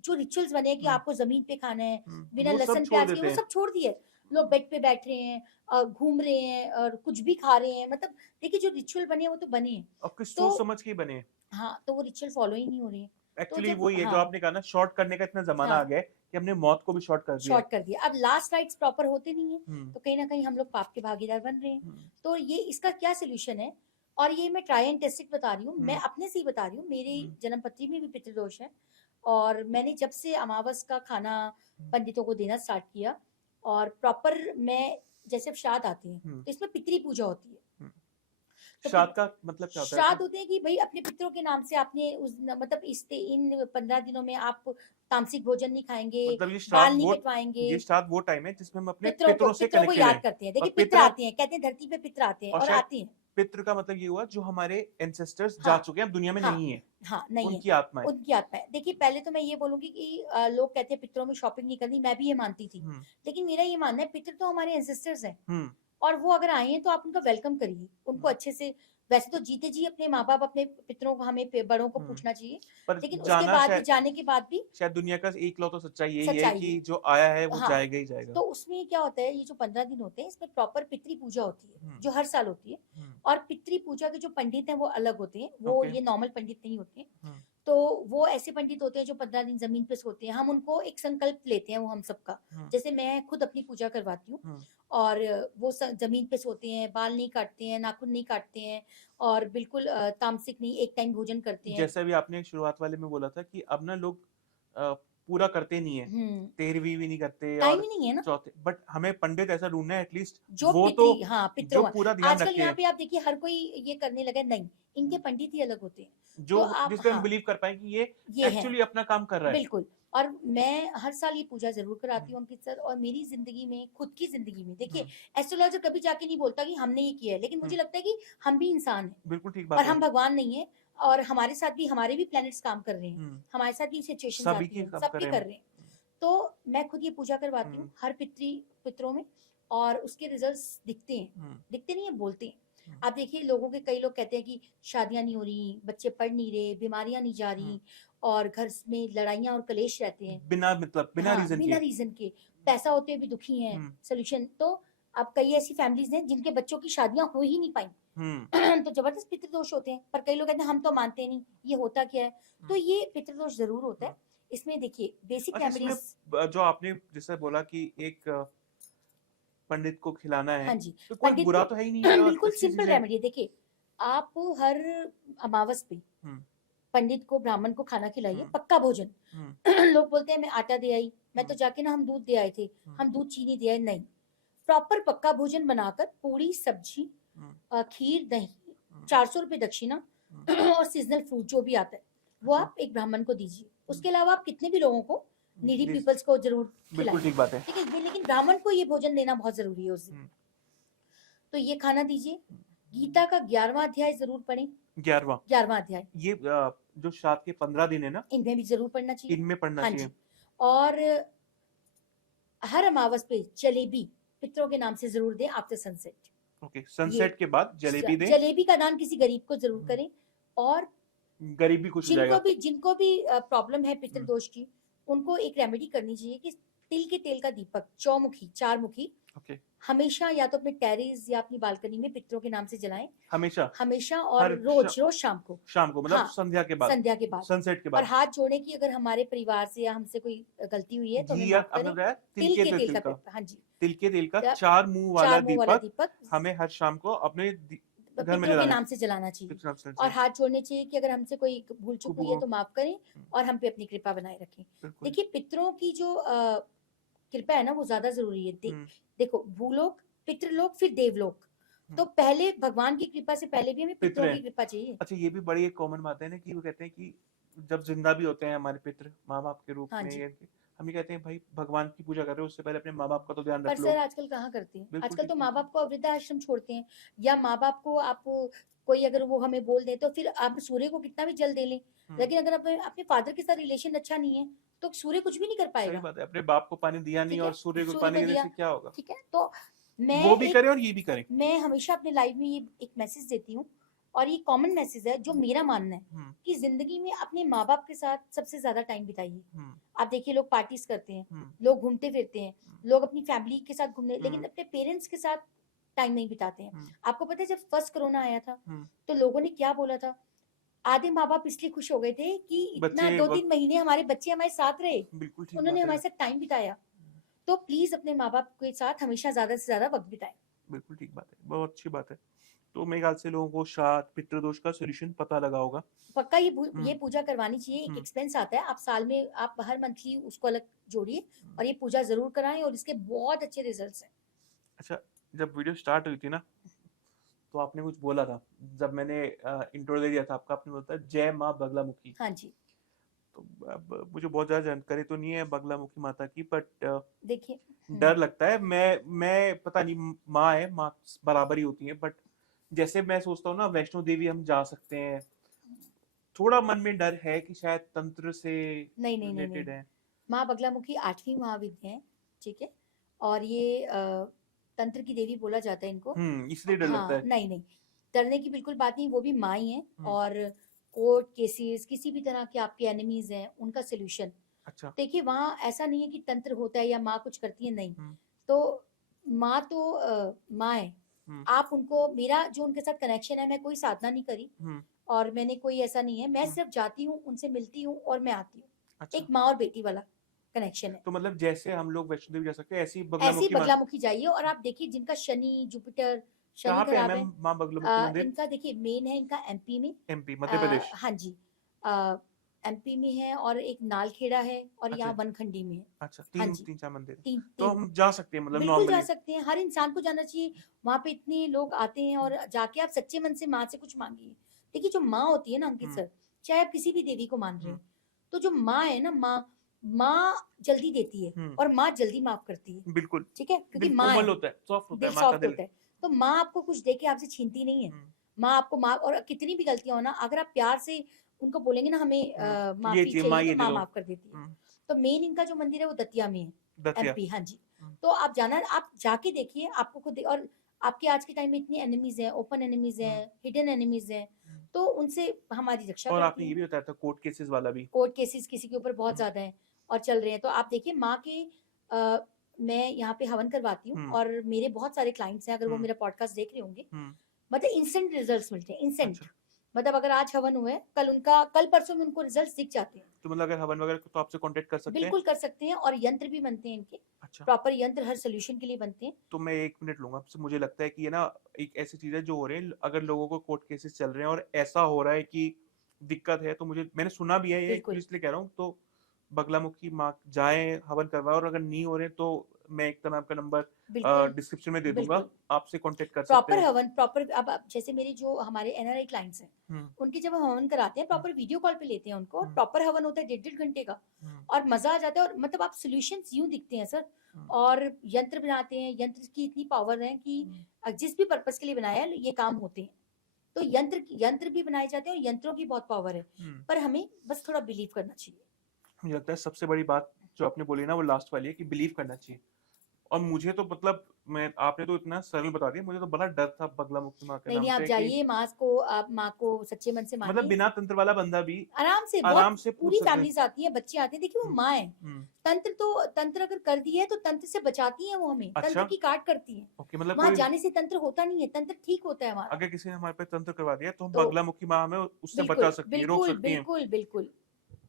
जो रिचुअल्स बने कि आपको जमीन पे खाना है बिना लहसुन प्याज के, वो सब छोड़ दिए। लोग बेड पे बैठ रहे हैं और घूम रहे हैं और कुछ भी खा रहे हैं। मतलब देखिए, जो रिचुअल बने हैं वो तो बने हैं, और सोच समझ के बने हैं। हाँ, तो वो रिचुअल फॉलो ही नहीं हो रही है। एक्चुअली वही है जो आपने कहा ना, शॉर्ट करने का इतना जमाना आ गया है कि हमने मौत को भी शॉर्ट कर दिया। अब लास्ट राइट्स प्रॉपर होते नहीं है, तो कहीं ना कहीं हम लोग पाप के भागीदार बन रहे हैं। तो ये इसका क्या सोल्यूशन है? और ये मैं ट्राई एंड टेस्टेड बता रही हूँ, मैं अपने से ही बता रही हूँ। मेरी जन्मपत्री में भी पितृदोष है, और मैंने जब से अमावस का खाना पंडितों को देना स्टार्ट किया, और प्रॉपर मैं जैसे अब श्राद्ध आते हैं तो इसमें पितृ पूजा होती है। तो श्राद्ध का मतलब क्या होता है? श्राद्ध होते हैं कि भाई अपने पितरों के नाम से आपने मतलब इन 15 दिनों में आप तामसिक भोजन नहीं खाएंगे, मतलब बाल नहीं कटवाएंगे। ये श्राद्ध वो टाइम है जिसमें हम अपने पितरों से को याद करते हैं। देखिए पितर आते हैं, कहते हैं धरती पे पितर आते हैं और आते हैं। पितृ का मतलब ये हुआ जो हमारे एंसेस्टर्स जा चुके हैं, अब दुनिया में नहीं है। हाँ, नहीं उनकी है, आत्मा है। उनकी आत्मा है। देखिए पहले तो मैं ये बोलूंगी कि लोग कहते हैं पितरों में शॉपिंग नहीं करनी, मैं भी ये मानती थी, लेकिन मेरा ये मानना है पितर तो हमारे एंसेस्टर्स हैं, और वो अगर आए हैं तो आप उनका वेलकम करिए, उनको अच्छे से। वैसे तो जीते जी अपने माँ बाप, अपने पितरों को, हमें बड़ों को पूछना चाहिए, लेकिन उसके बाद भी, जाने के बाद भी शायद दुनिया का एकलौता सच्चाई यही है कि जो आया है वो जाएगा ही जाएगा। तो उसमें क्या होता है, ये जो 15 दिन होते हैं इसमें प्रॉपर पितृ पूजा होती है, जो हर साल होती है। और पितृ पूजा के जो पंडित हैं वो अलग होते हैं, वो ये नॉर्मल पंडित नहीं होते हैं। तो वो ऐसे पंडित होते हैं जो 15 दिन जमीन पे सोते हैं। हम उनको एक संकल्प लेते हैं, वो हम सबका, जैसे मैं खुद अपनी पूजा करवाती हूँ, और वो जमीन पे सोते हैं, बाल नहीं काटते हैं, नाखून नहीं काटते हैं, और बिल्कुल तामसिक नहीं, एक टाइम भोजन करते हैं। जैसे भी आपने शुरुआत वाले में बोला था कि अब ना लोग पूरा करते नहीं है, 13वीं भी नहीं करते, टाइम ही नहीं है ना, चौथे। बट हमें पंडित ऐसा ढूंढना है एटलीस्ट जो वो तो पितरों, पूरा ध्यान रखे। आजकल यहाँ पे आप देखिए हर कोई ये करने लगा, नहीं, इनके पंडित ही अलग होते हैं, जो जिस पे हम बिलीव कर पाए कि ये एक्चुअली अपना काम कर रहा है। बिल्कुल। और मैं हर साल ये पूजा जरूर कराती हूँ अंकित सर। और मेरी जिंदगी में, खुद की जिंदगी में, देखिए एस्ट्रोलॉजर कभी जाके नहीं बोलता कि हमने ये किया है, लेकिन मुझे लगता है कि हम भी इंसान हैं, बिल्कुल ठीक बात और हम भगवान नहीं है, और हमारे साथ भी हमारे भी प्लैनेट्स काम कर रहे हैं, हमारे साथ भी सिचुएशंस आती हैं, सबके कर रहे हैं। तो मैं खुद ये पूजा करवाती हूँ हर पितरों में, और उसके रिजल्ट्स दिखते हैं, दिखते नहीं है, बोलते हैं। आप देखिए लोगों के, कई लोग कहते हैं कि शादियां नहीं हो रही, बच्चे पढ़ नहीं रहे, बीमारियां नहीं जा रही, और घर में लड़ाइयां और कलेश रहते हैं बिना रीजन के, पैसा होते हुए भी दुखी हैं। सोल्यूशन तो अब कई ऐसी फैमिलीज हैं जिनके बच्चों की शादियां हो ही नहीं पाई, तो जबरदस्त पितृदोष होते हैं। पर कई लोग कहते हैं हम तो मानते नहीं, ये होता क्या है? तो ये पितृदोष जरूर होता है। इसमें देखिए बेसिक रेमेडीज, जो आपने जैसे बोला कि एक पंडित को खिलाना है, हाँ जी, तो कोई बुरा तो है ही नहीं। बिल्कुल सिंपल रेमेडी है। देखिए आप हर अमावस पे पंडित को, ब्राह्मण को खाना खिलाइए, पक्का भोजन। लोग बोलते हैं मैं आटा दे आई, मैं तो जाके ना हम दूध दे आए थे, हम दूध चीनी दे आए, नहीं। प्रॉपर पक्का भोजन बनाकर पूरी सब्जी, खीर, दही, 400 रुपए दक्षिणा और सीजनल फ्रूट जो भी आता है वो अच्छा। आप एक ब्राह्मण को दीजिए। उसके अलावा आप कितने भी लोगों को, नीडी पीपल्स को जरूर बिल्कुल खिलाइए, ठीक बात है। ठीक है, लेकिन ब्राह्मण को ये भोजन देना बहुत जरूरी है उस दिन। तो ये खाना दीजिए। गीता का 11वां अध्याय जरूर पढ़ें। 11वां अध्याय ये जो श्राद्ध के 15 दिन है ना, इनमें भी जरूर पढ़ना चाहिए, इनमें पढ़ना हाँ चाहिए। जी। और हर अमावस पे जलेबी पितरों के नाम से जरूर दें आफ्टर सनसेट। ओके, सनसेट के बाद जलेबी दें। जलेबी का दान किसी गरीब को जरूर करें। और गरीब भी खुश हो जाएगा। जिनको भी प्रॉब्लम है पितृदोष की, उनको एक रेमेडी करनी चाहिए कि तिल के तेल का दीपक चौमुखी, चारमुखी, ओके, हमेशा या तो अपने टेरेस या अपनी बालकनी में पितरों के नाम से जलाएं, हमेशा और हर रोज शाम को मतलब हाँ, संध्या के बाद, सनसेट के और बाद। हाथ जोड़ने की अगर हमारे परिवार से या हमसे कोई गलती हुई है तो हमें माफ करें। तिल के तेल का, हाँ जी, तिल के तेल का 4 मुंह वाला दीपक हमें हर शाम को अपने घर में पितरों के नाम से जलाना चाहिए। और हाथ जोड़ने चाहिए कि अगर हमसे कोई भूल चूक हुई है तो माफ करें और हम पे अपनी कृपा बनाए रखें। देखिए, पितरों की जो कृपा है ना वो ज्यादा जरूरी है। देखो, भूलोक, पितृलोक, फिर देवलोक, तो पहले भगवान की कृपा से पहले भी हमें पितरों की कृपा चाहिए। अच्छा, ये भी बड़ी एक कॉमन बात है ना कि वो कहते हैं कि जब जिंदा भी होते हैं हमारे पितृ, माँ बाप के रूप में, हम ये कहते हैं भाई भगवान की पूजा कर रहे हो, उससे पहले अपने माँ बाप का तो ध्यान रख लो। पर सर आजकल कहाँ करते हैं, आजकल तो माँ बाप को वृद्धाश्रम छोड़ते हैं, या माँ बाप को आप कोई अगर वो हमें बोल दे तो फिर आप सूर्य को कितना भी जल दे लें, लेकिन अगर अपने फादर के साथ रिलेशन अच्छा नहीं है तो सूर्य कुछ भी नहीं कर पाएगा। सही बात है, अपने बाप को पानी दिया नहीं और सूर्य को पानी देने से क्या होगा। ठीक है, तो मैं वो भी करें और ये भी करें। मैं हमेशा अपने लाइफ में ये एक मैसेज देती हूँ, और ये कॉमन मैसेज है जो मेरा मानना है कि जिंदगी में अपने माँ बाप के साथ सबसे ज्यादा टाइम बिताइए। आप देखिए, लोग पार्टीज करते हैं, लोग घूमते फिरते हैं, लोग अपनी फैमिली के साथ घूमने, लेकिन अपने पेरेंट्स के साथ टाइम नहीं बिताते हैं। आपको पता है जब फर्स्ट कोरोना आया था तो लोगों ने क्या बोला था, आधे माँ बाप इसलिए खुश हो गए थे कि इतना 2-3 महीने हमारे बच्चे हमारे साथ रहे, उन्होंने हमारे साथ टाइम बिताया। तो प्लीज अपने माँ बाप के साथ हमेशा ज्यादा से ज्यादा वक्त बिताएं। बिल्कुल ठीक बात है, बहुत अच्छी बात है। तो मेरे ख्याल से लोगों को श्राद्ध पितृदोष का सॉल्यूशन पता लगा होगा। पक्का ये पूजा करवानी चाहिए। एक एक्सपेंस आता है, आप साल में आप हर मंथली उसको अलग जोड़िए और ये पूजा जरूर कराएं और इसके बहुत अच्छे रिजल्ट्स हैं। अच्छा, जब वीडियो स्टार्ट हुई थी ना तो आपने कुछ बोला था, जब मैंने इंट्रो दे दिया था आपका, आपने बोला था जय माँ बगलामुखी। हाँ जी। तो अब मुझे बहुत ज्यादा जानकारी तो नहीं है बगलामुखी माता की, बट देखिए डर लगता है। मैं पता नहीं, माँ है, माँ बराबर ही होती है, बट जैसे मैं सोचता हूँ ना वैष्णो देवी हम जा सकते हैं, थोड़ा मन में डर है कि शायद तंत्र से रिलेटेड है। माँ बगलामुखी 8वीं महाविद्या है, ठीक है, और ये तंत्र की देवी बोला जाता है इनको, इसलिए डर लगता है। नहीं, डरने की बिल्कुल बात नहीं, वो भी माँ ही है। और कोर्ट केसेस, किसी भी तरह के आपके एनिमीज हैं, उनका सोल्यूशन। अच्छा, देखिए वहाँ ऐसा नहीं है कि तंत्र होता है या माँ कुछ करती है, नहीं। तो माँ तो माँ है, आप उनको, मेरा जो उनके साथ कनेक्शन है, मैं कोई साधना नहीं करी और मैंने कोई ऐसा नहीं है, मैं सिर्फ जाती हूँ, उनसे मिलती हूँ और मैं आती हूँ। अच्छा। एक माँ और बेटी वाला कनेक्शन है। तो मतलब जैसे हम लोग वैष्णो देवी जा सकते हैं, ऐसी बगलामुखी जाइए। और आप देखिए जिनका शनि जुपिटर शनि खराब है, माँ बगलामुखी मंदिर इनका देखिए मेन है इनका एमपी में, मध्य प्रदेश। हाँ जी, एमपी में है, और एक नालखेड़ा है, और यहाँ वनखंडी में है। अच्छा, तीन चार मंदिर, तो हम जा सकते हैं, मतलब बिल्कुल जा सकते हैं, हर इंसान को जाना चाहिए। वहाँ पे इतने लोग आते हैं और जाके आप सच्चे मन से माँ से कुछ मांगिए। देखिए जो माँ होती है ना अंकित सर, चाहे आप किसी भी देवी को मान रहे हैं, तो जो माँ है ना, माँ जल्दी देती है और माँ जल्दी माफ करती है। बिल्कुल ठीक है, क्योंकि माँ होता है, सॉफ्ट होता है। तो माँ आपको कुछ देके आपसे छीनती नहीं है। माँ आपको माफ, और कितनी भी गलतियां हो ना, अगर आप प्यार से उनको बोलेंगे ना हमें माफी चाहिए, तो माँ माफ कर देती है। तो मेन इनका जो मंदिर है वो दतिया में है, एमपी। हाँ जी, तो आप आप जाके देखिए, आपको खुद। और आपके आज के टाइम में इतनी एनिमीज हैं, ओपन एनिमीज हैं, हिडन एनिमीज हैं, तो उनसे हमारी रक्षा और आपने ये भी बताया था कोर्ट केसेस वाला भी, कोर्ट केसेस किसी के ऊपर बहुत ज्यादा है और चल रहे हैं। तो आप देखिए माँ के मैं यहाँ पे हवन करवाती हूँ और मेरे बहुत सारे क्लाइंट्स हैं, अगर वो मेरा पॉडकास्ट देख रहे होंगे, मतलब इंस्टेंट रिजल्ट्स मिलते हैं, इंस्टेंट। मतलब अगर आज हवन हुआ है, कल परसों में उनको रिजल्ट्स दिख जाते हैं। तो मतलब अगर हवन वगैरह तो आपसे कांटेक्ट कर सकते हैं? बिल्कुल कर सकते हैं, और यंत्र भी बनते हैं इनके। अच्छा, प्रॉपर यंत्र हर सोल्यूशन के लिए बनते हैं। तो मैं 1 मिनट लूंगा आपसे। मुझे लगता है कि ये ना एक ऐसी चीज है जो हो रहे हैं, अगर लोगों को कोर्ट केसेस चल रहे हैं और ऐसा हो रहा है कि दिक्कत है, तो मैंने सुना भी है ये, इसलिए कह रहा हूँ, तो बगलामुखी माँ जाए हवन करवाए, और अगर नहीं हो रहे तो मैं एक तरह आपका नंबर बिल्कुल डिस्क्रिप्शन में दे दूंगा, बिल्कुल आपसे कांटेक्ट कर सकते प्रॉपर हैं। हवन प्रॉपर अब जैसे मेरे जो हमारे एनआरआई क्लाइंट्स हैं हम्म उनके जब हम हवन कराते हैं प्रॉपर वीडियो कॉल पे लेते हैं उनको और हम्म प्रॉपर हवन होता है 1.5 घंटे का हम्म और मजा आ जाता है और मतलब आप सॉल्यूशंस यूं दिखते हैं सर हम्म और यंत्र बनाते हैं यंत्र की इतनी पावर है कि जिस भी पर्पस के लिए बनाया है ये काम होते हैं तो यंत्र भी बनाए जाते हैं और यंत्रों की बहुत पावर है पर हमें बस थोड़ा बिलीव करना चाहिए। मुझे लगता है सबसे बड़ी बात जो आपने बोली ना वो लास्ट वाली है कि बिलीव करना चाहिए। और मुझे तो मतलब मैं आपने तो इतना सरल बता दिया, मुझे तो बड़ा डर था बगलामुखी माँ के नहीं नाम नहीं आप से कि जाइए आप माँ को सच्चे मन से मतलब मानिए बिना तंत्र वाला बंदा भी आराम से आराम बहुत से पूछ पूरी सकता है। फैमिलीज आती है बच्चे आते हैं देखिए वो हम्म, माँ है हम्म, तंत्र अगर कर दी है तो तंत्र से बचाती है वो हमें तंत्र अच्छा की काट करती है ओके, मतलब वहां कोई जाने से तंत्र होता नहीं है तंत्र ठीक होता है हमारा अगर किसी ने हमारे पे तंत्र करवा दिया तो हम तो बगलामुखी माँ हमें उससे बचा बिल्कुल सकती है, रोक बिल्कुल सकती है। बिल्कुल बिल्कुल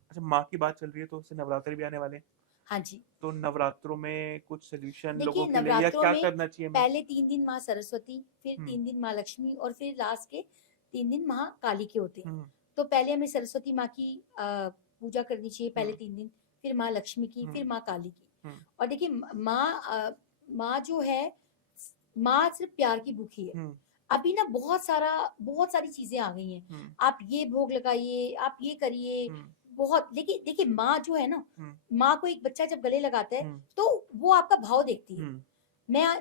अच्छा, माँ की बात चल रही है तो उससे नवरात्र भी आने वाले हैं, हाँ जी तो नवरात्रों में कुछ सोल्यूशन देखिए लोगों के लिए या नवरात्रों क्या में करना चाहिए हमें? पहले 3 दिन माँ सरस्वती फिर हम्म 3 दिन माँ लक्ष्मी और फिर लास्ट के 3 दिन माँ काली के होते हैं हम्म तो पहले हमें सरस्वती माँ की पूजा करनी चाहिए पहले हम्म 3 दिन फिर माँ लक्ष्मी की फिर हम्म माँ काली की हम्म और देखिए माँ जो है माँ सिर्फ प्यार की भूखी है हम्म अभी ना बहुत सारी चीजें आ गई हैं हम्म आप ये भोग लगाइए आप ये करिए हम्म बहुत लेकिन देखिए माँ जो है ना हम्म माँ को एक बच्चा जब गले लगाता है हम्म तो वो आपका भाव देखती है हम्म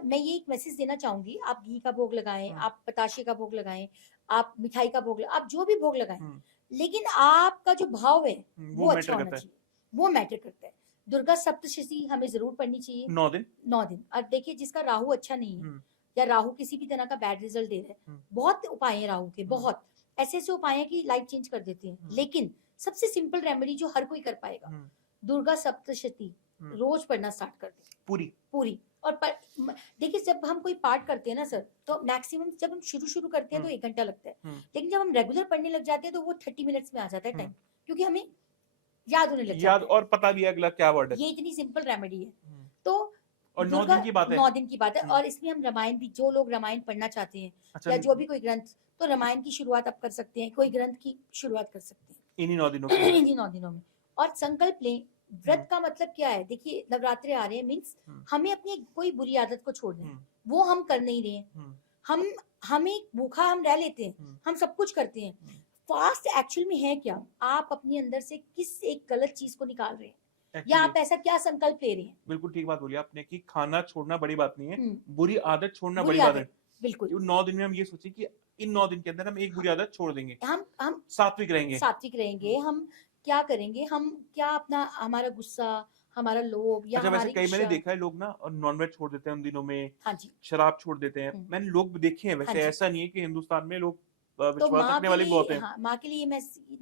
मैं ये एक मैसेज देना चाहूंगी आप घी का भोग लगाएं हम्म आप बताशे का भोग लगाएं आप मिठाई का भोग आप जो भी भोग लगाएं हम्म लेकिन आपका जो भाव है वो वो अच्छा मैटर होना करता है। चाहिए वो मैटर करता है दुर्गा सप्तशती हमें जरूर पढ़नी चाहिए 9 दिन। 9 दिन और देखिए जिसका राहु अच्छा नहीं है हम्म या राहु किसी भी तरह का बैड रिजल्ट दे रहा है हम्म बहुत उपाय हैं राहु के हम्म बहुत ऐसे ऐसे उपाय हैं कि लाइफ चेंज कर देते हैं हम्म लेकिन सबसे सिंपल रेमेडी जो हर कोई कर पाएगा हम्म दुर्गा सप्तशती हम्म रोज पढ़ना स्टार्ट कर दे पूरी। पूरी और देखिए जब हम कोई पाठ करते हैं ना सर तो मैक्सिमम जब हम शुरू करते हैं तो 1 घंटा लगता है लेकिन जब हम रेगुलर पढ़ने लग जाते हैं तो वो 30 मिनट्स में आ जाता है टाइम क्योंकि हमें याद होने लग याद जाता है और पता भी है अगला क्या वर्ड है। ये इतनी सिंपल रेमेडी है तो और 9 दुर्गा दिन की बात है। 9 दिन की बात है और इसमें हम रामायण भी जो लोग रामायण पढ़ना चाहते हैं अच्छा, या जो भी कोई ग्रंथ तो रामायण की शुरुआत आप कर सकते हैं कोई ग्रंथ की शुरुआत कर सकते हैं इन्हीं 9 दिनों के अंदर। इन्हीं 9 दिनों में और संकल्प लें व्रत का मतलब क्या है देखिए नवरात्रे आ रहे हैं मीन्स हमें अपनी कोई बुरी आदत को छोड़ दें वो हम कर नहीं रहे हैं हम हमें भूखा हम रह लेते हैं हम सब कुछ करते हैं फास्ट एक्चुअल में है क्या आप अपने अंदर से किस एक गलत चीज को निकाल रहे हैं या आप ऐसा क्या संकल्प ले रहे हैं। बिल्कुल ठीक बात बोली आपने कि खाना छोड़ना बड़ी बात नहीं है, बुरी आदत छोड़ना बुरी बड़ी बात है। आदत बिल्कुल 9 दिन में हम ये सोचे कि इन 9 दिन के अंदर हम एक बुरी आदत छोड़ देंगे, हम सात्विक रहेंगे। हम क्या करेंगे हम क्या अपना हमारा गुस्सा हमारा लोभ या अच्छा, वैसे हमारी कई मैंने ईर्ष्या देखा है लोग ना नॉनवेज छोड़ देते हैं उन दिनों में, हाँ जी शराब छोड़ देते हैं, मैंने लोग देखे हैं। हाँ वैसे जी ऐसा नहीं है कि हिंदुस्तान में लोग तो विश्वास माँ रखने के वाले भी बहुत लिए हैं। हाँ माँ के लिए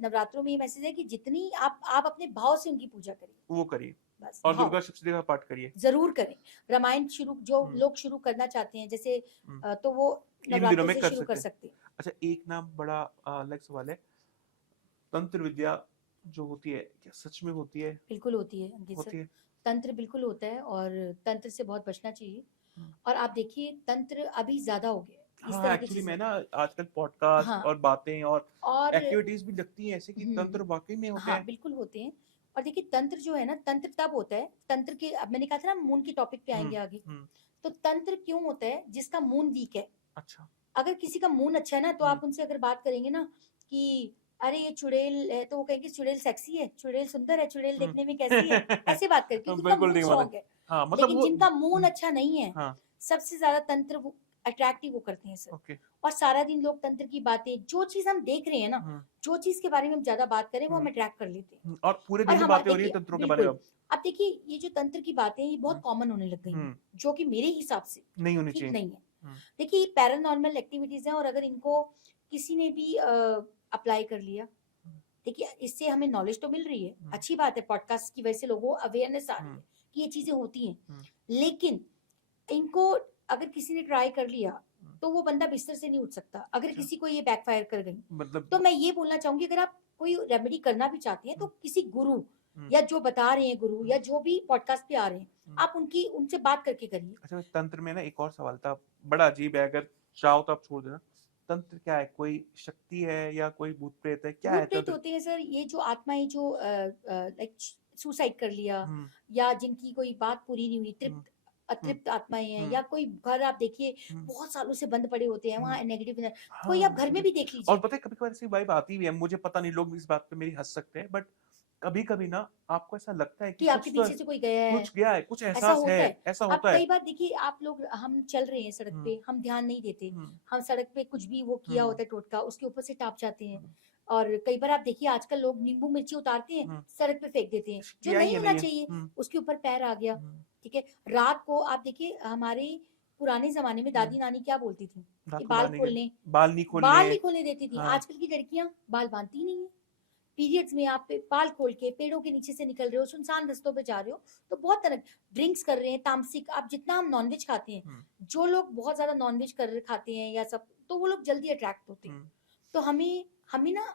नवरात्रों में ये मैसेज है कि जितनी आप अपने भाव से उनकी पूजा करिए वो करिए बस और भाव दुर्गा सप्तशती का पाठ करिए जरूर करें रामायण शुरू जो लोग शुरू करना चाहते हैं जैसे तो वो इन दिनों नवरात्रों में से कर शुरू कर सकते हैं। सकते हैं। अच्छा, एक ना बड़ा अलग सवाल है, तंत्र विद्या जो होती है क्या सच में होती है? बिल्कुल होती है अंकित होती सर है। तंत्र बिल्कुल होता है और तंत्र से बहुत बचना चाहिए और आप देखिए तंत्र अभी ज्यादा हो गया इस हाँ, तरह की एक्चुअली चीजें मैं ना आजकल पॉडकास्ट हाँ और बातें और और एक्टिविटीज भी लगती हैं ऐसे कि तंत्र वाकई में होते हाँ हैं। बिल्कुल होते हैं और देखिए तंत्र जो है ना तंत्र तब होता है तंत्र के अब मैंने कहा था ना मून के टॉपिक पे आएंगे आगे तो तंत्र क्यों होता है जिसका मून वीक है। अच्छा, अगर किसी का मून अच्छा है ना तो आप उनसे अगर बात करेंगे ना कि अरे ये चुड़ैल है तो वो कहेंगे चुड़ैल सेक्सी है चुड़ैल सुंदर है चुड़ैल देखने में कैसी है ऐसे बात करें क्योंकि उनका बिल्कुल मून ठीक बात स्ट्रॉन्ग है। है हाँ, मतलब लेकिन वो जिनका मून अच्छा नहीं है हाँ, सबसे ज्यादा तंत्र वो अट्रैक्टिव वो करते हैं सर ओके। और सारा दिन लोग तंत्र की बातें जो चीज हम देख रहे हैं ना जो चीज के बारे में हम ज्यादा बात करें वो हम अट्रैक्ट कर लेते हैं और पूरे और दिन से हमारे बातें हो रही है देखिए तंत्रों के बारे में बिल्कुल अब। अब देखिए ये जो तंत्र की बातें ये बहुत कॉमन होने लग गई हैं जो कि मेरे हिसाब से नहीं होनी ठीक चाहिए। नहीं है। देखिए ये पैरानॉर्मल एक्टिविटीज हैं और अगर इनको किसी ने भी अप्लाई कर लिया देखिए इससे हमें नॉलेज तो मिल रही है अच्छी बात है पॉडकास्ट की वजह से लोगों को अवेयरनेस आ रही है कि ये चीजें होती हैं लेकिन इनको अगर किसी ने ट्राई कर लिया तो वो बंदा बिस्तर से नहीं उठ सकता अगर किसी को ये बैकफायर कर गई मतलब तो मैं ये बोलना चाहूंगी अगर आप कोई रेमेडी करना भी चाहते हैं तो किसी गुरु या जो बता रहे हैं गुरु या जो भी पॉडकास्ट पे आ रहे हैं आप उनसे बात करके करिए। अच्छा, तंत्र में ना एक और सवाल था, बड़ा अजीब है, अगर चाहो तो आप छोड़ देना। तंत्र क्या है? कोई शक्ति है या कोई भूत प्रेत है? क्या है भूत प्रेत तंत्र? होते हैं सर ये जो आत्माएं जो लाइक सुसाइड कर लिया, या जिनकी कोई बात पूरी नहीं हुई, अतृप्त आत्माएं हैं, या कोई घर आप देखिए बहुत सालों से बंद पड़े होते हैं, वहां नेगेटिव कोई आप घर में भी देख लीजिए। और पता है कभी कभार ऐसी वाइब आती भी है, मुझे पता नहीं लोग इस बात पे मेरी हंस सकते हैं, बट कभी कभी ना आपको ऐसा लगता है कि आपके पीछे से कोई गया है, कुछ गया है, कुछ ऐसा एहसास होता है। ऐसा अब होता है। कई बार देखिए आप लोग, हम चल रहे हैं सड़क पे, हम ध्यान नहीं देते, हम सड़क पे कुछ भी वो किया होता है टोटका, उसके ऊपर से टाप जाते हैं। और कई बार आप देखिए आजकल लोग नींबू मिर्ची उतारते हैं, सड़क पे फेंक देते हैं, जो नहीं होना चाहिए, उसके ऊपर पैर आ गया, ठीक है। रात को आप देखिए हमारे पुराने जमाने में दादी नानी क्या बोलती थी कि बाल नहीं खोलने देती थी। आजकल की लड़कियां बाल बांधती नहीं है। पीरियड्स में आप बाल खोल के पेड़ों के नीचे से निकल रहे हो, सुनसान रास्तों पे जा रहे हो, तो बहुत तरह ड्रिंक्स कर रहे हैं, तामसिक। आप जितना हम नॉनवेज खाते हैं, जो लोग बहुत ज्यादा नॉनवेज खाते हैं या सब, तो वो लोग जल्दी अट्रैक्ट होते हैं। तो हमें ना